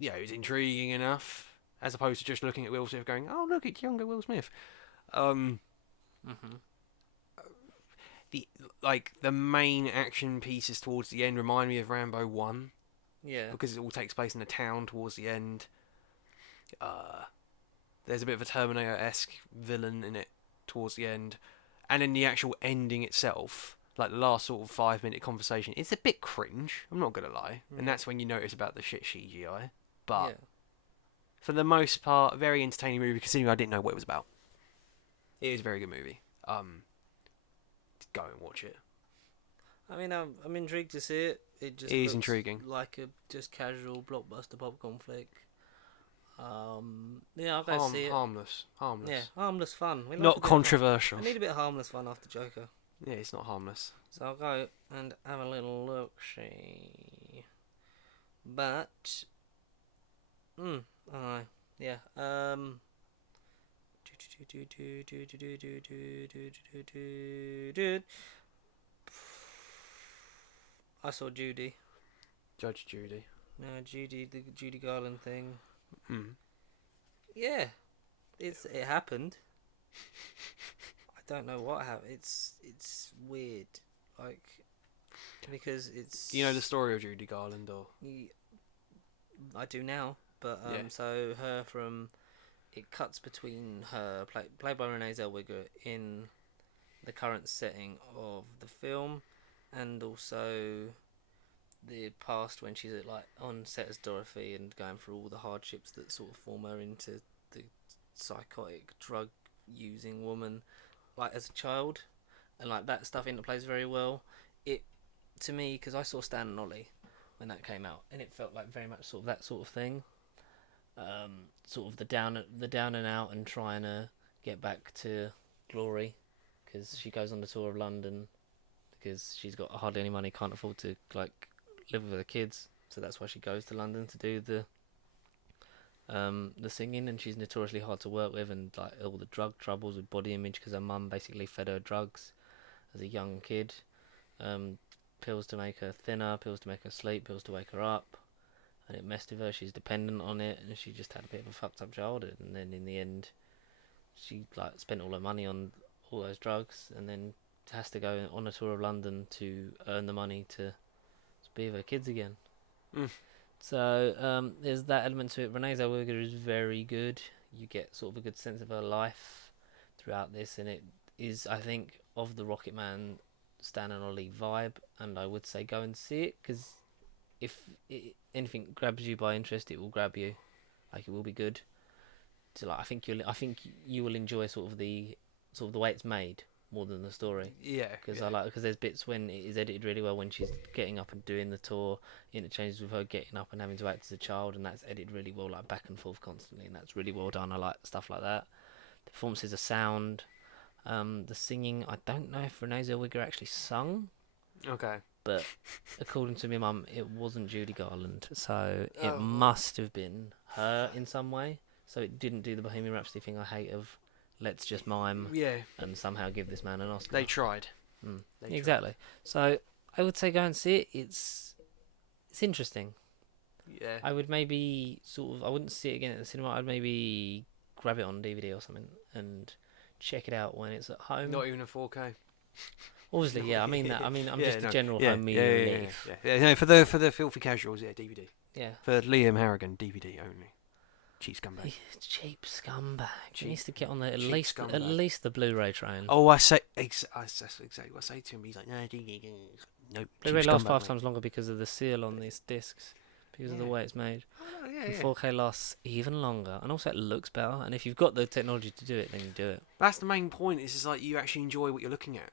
is intriguing enough, as opposed to just looking at Will Smith going, "Oh, look, it's younger Will Smith." Mm-hmm. The main action pieces towards the end remind me of Rambo 1. Yeah. Because it all takes place in a town towards the end. There's a bit of a Terminator-esque villain in it towards the end. And then the actual ending itself, like the last sort of 5-minute conversation, it's a bit cringe, I'm not going to lie. And that's when you notice about the shit CGI. But for the most part, a very entertaining movie, considering I didn't know what it was about. It is a very good movie. Go and watch it. I mean, I'm intrigued to see it. It is intriguing. Like a just casual blockbuster popcorn flick. Yeah, I'll go see it. Harmless. Yeah, harmless fun. Not controversial. I need a bit of harmless fun after Joker. Yeah, it's not harmless. So I'll go and have a little look, see. But, yeah. I saw Judy. Judge Judy. No, Judy, the Judy Garland thing. Mm. Yeah, it happened. I don't know what happened. It's weird, like because it's. You know the story of Judy Garland, or? I do now, but so her from. It cuts between her played by Renee Zellweger in the current setting of the film, and also the past when she's on set as Dorothy and going through all the hardships that sort of form her into the psychotic drug using woman, like as a child, and like that stuff interplays very well. It to me, because I saw Stan and Ollie when that came out, and it felt like very much sort of that sort of thing. Sort of the down and out and trying to get back to glory, because she goes on the tour of London because she's got hardly any money, can't afford to live with her kids, so that's why she goes to London to do the singing, and she's notoriously hard to work with, and like all the drug troubles with body image because her mum basically fed her drugs as a young kid, pills to make her thinner, pills to make her sleep, pills to wake her up. And it messed with her. She's dependent on it, and she just had a bit of a fucked up childhood. And then in the end, she spent all her money on all those drugs, and then has to go on a tour of London to earn the money to be with her kids again. Mm. So there's that element to it. Renee Zellweger is very good. You get sort of a good sense of her life throughout this, and it is, I think, of the Rocket Man, Stan and Ollie vibe. And I would say go and see it, because if anything grabs you by interest, it will grab you. Like, it will be good. So I think you will enjoy sort of the way it's made more than the story. Yeah. Because there's bits when it is edited really well when she's getting up and doing the tour, interchanges with her getting up and having to act as a child, and that's edited really well, like back and forth constantly, and that's really well done. I like stuff like that. The performances are sound. The singing, I don't know if Renee Zellweger actually sung. Okay. But according to my mum, it wasn't Judy Garland, so it must have been her in some way. So it didn't do the Bohemian Rhapsody thing I hate of, let's just mime and somehow give this man an Oscar. They tried. Exactly. So I would say go and see it. It's interesting. Yeah. I would maybe I wouldn't see it again at the cinema. I'd maybe grab it on DVD or something and check it out when it's at home. Not even a 4K. Obviously, yeah. I mean that. I mean, I'm just a general home media relief. No, for the filthy casuals, DVD. Yeah. For Liam Harrigan, DVD only. Cheap scumbag. Cheap scumbag. He needs to get on at least the Blu-ray train. Oh, that's exactly what I say to him. He's like, no, DVD. Nope. Blu-ray lasts 5 times longer because of the seal on these discs. because of the way it's made. Oh, yeah, And yeah. 4K lasts even longer, and also it looks better. And if you've got the technology to do it, then you do it. That's the main point. Is like you actually enjoy what you're looking at.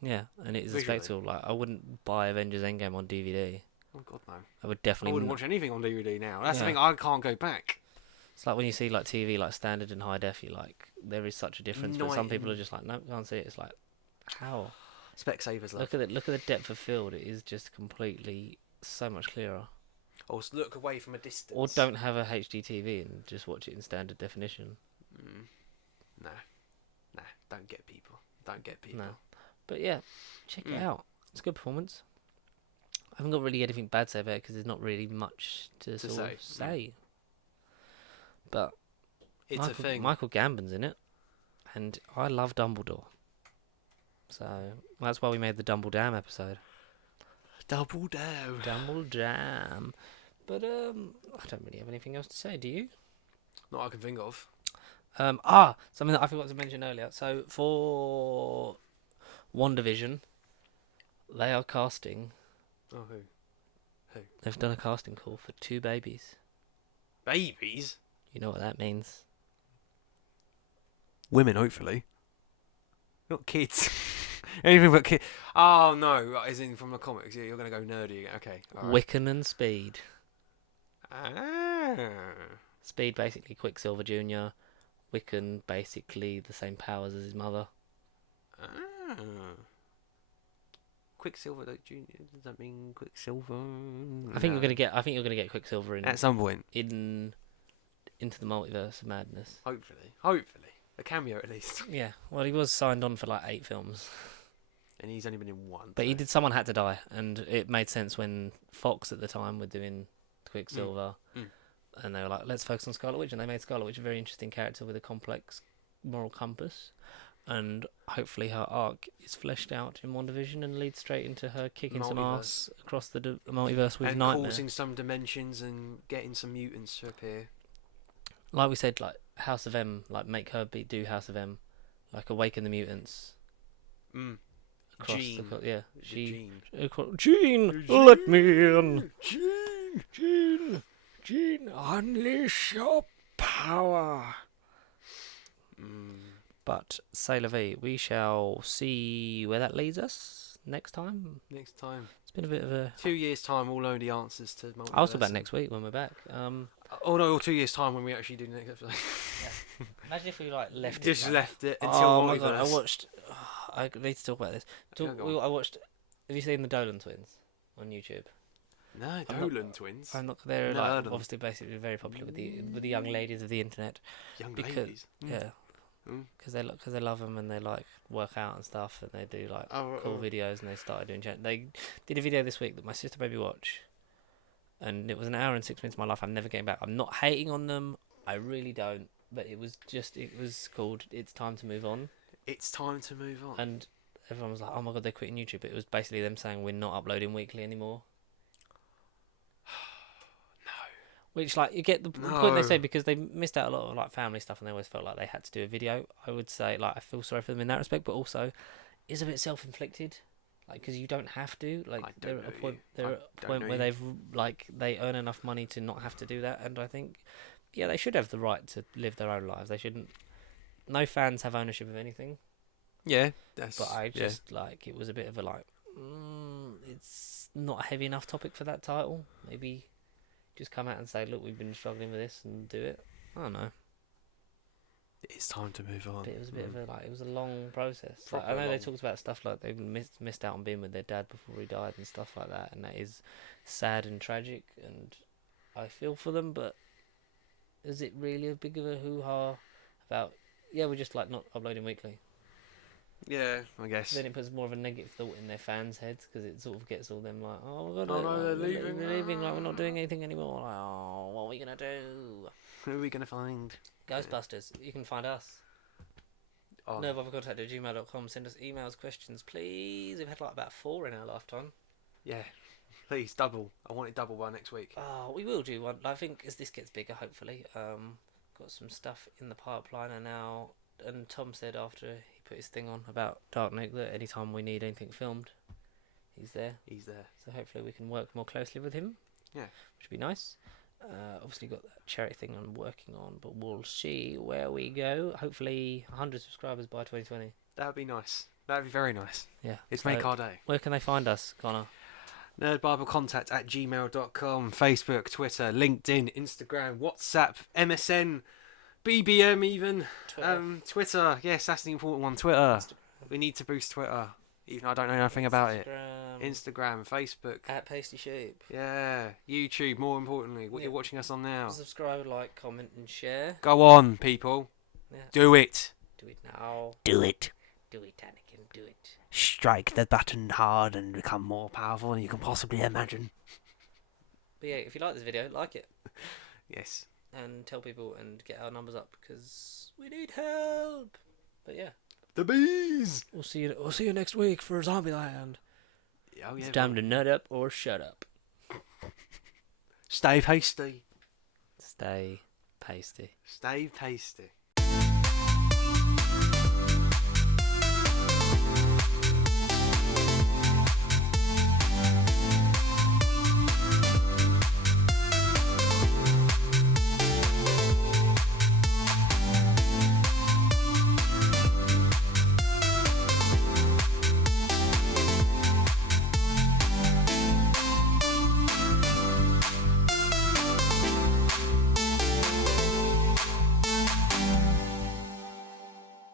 Yeah, and it is a Visually. spectacle. Like, I wouldn't buy Avengers Endgame on DVD. Oh God, no. I would definitely. I wouldn't watch anything on DVD now. That's the Yeah. thing. I can't go back. It's like when you see like TV like standard and high def, you like there is such a difference. But some people are just like, no, can't see it. It's like, how? Specsavers, love. Look at it. Look at the depth of field. It is just completely so much clearer. Or look away from a distance. Or don't have a HD TV and just watch it in standard definition. Nah, don't get people. No. But yeah, check it out. It's a good performance. I haven't got really anything bad to say about it because there's not really much to sort of say. But it's a thing. Michael Gambon's in it, and I love Dumbledore. So that's why we made the Dumbledore episode. Double down. Dumbledore. But I don't really have anything else to say. Do you? Not I can think of. Something that I forgot to mention earlier. So for WandaVision, they are casting. Oh, who? They've done a casting call for 2 babies. Babies? You know what that means? Women, hopefully. Not kids. Anything but kids. Oh, no. As in from the comics. Yeah, you're going to go nerdy again. Okay. Right. Wiccan and Speed. Ah. Speed basically Quicksilver Jr. Wiccan basically the same powers as his mother. Ah. Quicksilver, Junior. Does that mean Quicksilver? I think you're gonna get Quicksilver in at some point into the multiverse of madness. Hopefully, a cameo at least. Yeah. Well, he was signed on for like 8 films, and he's only been in 1. But he did. Someone had to die, and it made sense when Fox at the time were doing Quicksilver, and they were like, "Let's focus on Scarlet Witch," and they made Scarlet Witch a very interesting character with a complex moral compass. And hopefully her arc is fleshed out in WandaVision and leads straight into her kicking some ass across the multiverse with Nightmare. And causing some dimensions and getting some mutants to appear. Like we said, like House of M, like make her do House of M, like awaken the mutants. Jean. Jean, let me in. Jean, unleash your power. But c'est la vie. We shall see where that leads us next time. Next time. It's been a bit of a 2 years' time. We'll know the answers to multiverse. I'll talk about next week when we're back. Oh no, 2 years' time when we actually do the next episode. Yeah. Imagine if we left just it. Left it until oh multiverse. My god! I watched. I need to talk about this. I watched. Have you seen the Dolan twins on YouTube? No, Dolan twins. I'm not. They're obviously basically very popular with the young ladies of the internet. Young ladies. Yeah. Because they love them and they like work out and stuff and they do like cool videos and they started doing They did a video this week that my sister made me watch, and it was an hour and 6 minutes of my life I'm never getting back. I'm not hating on them, I really don't, but it was called It's Time to Move On. It's time to move on. And everyone was like, oh my god, they're quitting YouTube. It was basically them saying we're not uploading weekly anymore. Which, like, you get the point they say, because they missed out a lot of, like, family stuff and they always felt like they had to do a video. I would say, like, I feel sorry for them in that respect, but also it's a bit self-inflicted. Like, because you don't have to. Like, they're at a point where they've, like, they earn enough money to not have to do that. And I think, yeah, they should have the right to live their own lives. They shouldn't. No fans have ownership of anything. Yeah. But I just, like, it was a bit of a, like, it's not a heavy enough topic for that title. Maybe just come out and say, look, we've been struggling with this and do it. I don't know. It's time to move on. But it was a bit of a, like, it was a long process. Like, I know they talked about stuff like they missed out on being with their dad before he died and stuff like that, and that is sad and tragic, and I feel for them, but is it really a big of a hoo-ha about, yeah, we're just, like, not uploading weekly? Yeah, I guess. Then it puts more of a negative thought in their fans' heads, because it sort of gets all them like, oh my god, they're leaving. They're leaving, like, we're not doing anything anymore. Like, oh, what are we going to do? Who are we going to find? Ghostbusters. You can find us. nerveofcontact@gmail.com. Send us emails, questions, please. We've had like about 4 in our lifetime. Yeah. Please, double. I want it double by next week. Oh, we will do one. I think as this gets bigger, hopefully. Got some stuff in the pipeline and now. And Tom said after he put his thing on about Dark Knight that anytime we need anything filmed, he's there. He's there. So hopefully we can work more closely with him. Yeah. Which would be nice. Obviously got that charity thing I'm working on, but we'll see where we go. Hopefully 100 subscribers by 2020. That would be nice. That would be very nice. Yeah. It'd make our day. Where can they find us, Connor? nerdbiblecontact@gmail.com, Facebook, Twitter, LinkedIn, Instagram, WhatsApp, MSN, BBM even. Twitter. Yes, that's the important one. Twitter. Instagram. We need to boost Twitter. Even though I don't know anything about it. Instagram, Facebook. @PastyShape. Yeah. YouTube, more importantly. What you're watching us on now. Subscribe, like, comment, and share. Go on, people. Yeah. Do it. Do it now. Do it. Do it, Anakin. Do it. Strike the button hard and become more powerful than you can possibly imagine. But yeah, if you like this video, like it. Yes. And tell people and get our numbers up because we need help. But yeah. The bees. We'll see you next week for Zombieland. Oh, yeah, it's time to nut up or shut up. Stay pasty. Stay pasty. Stay pasty.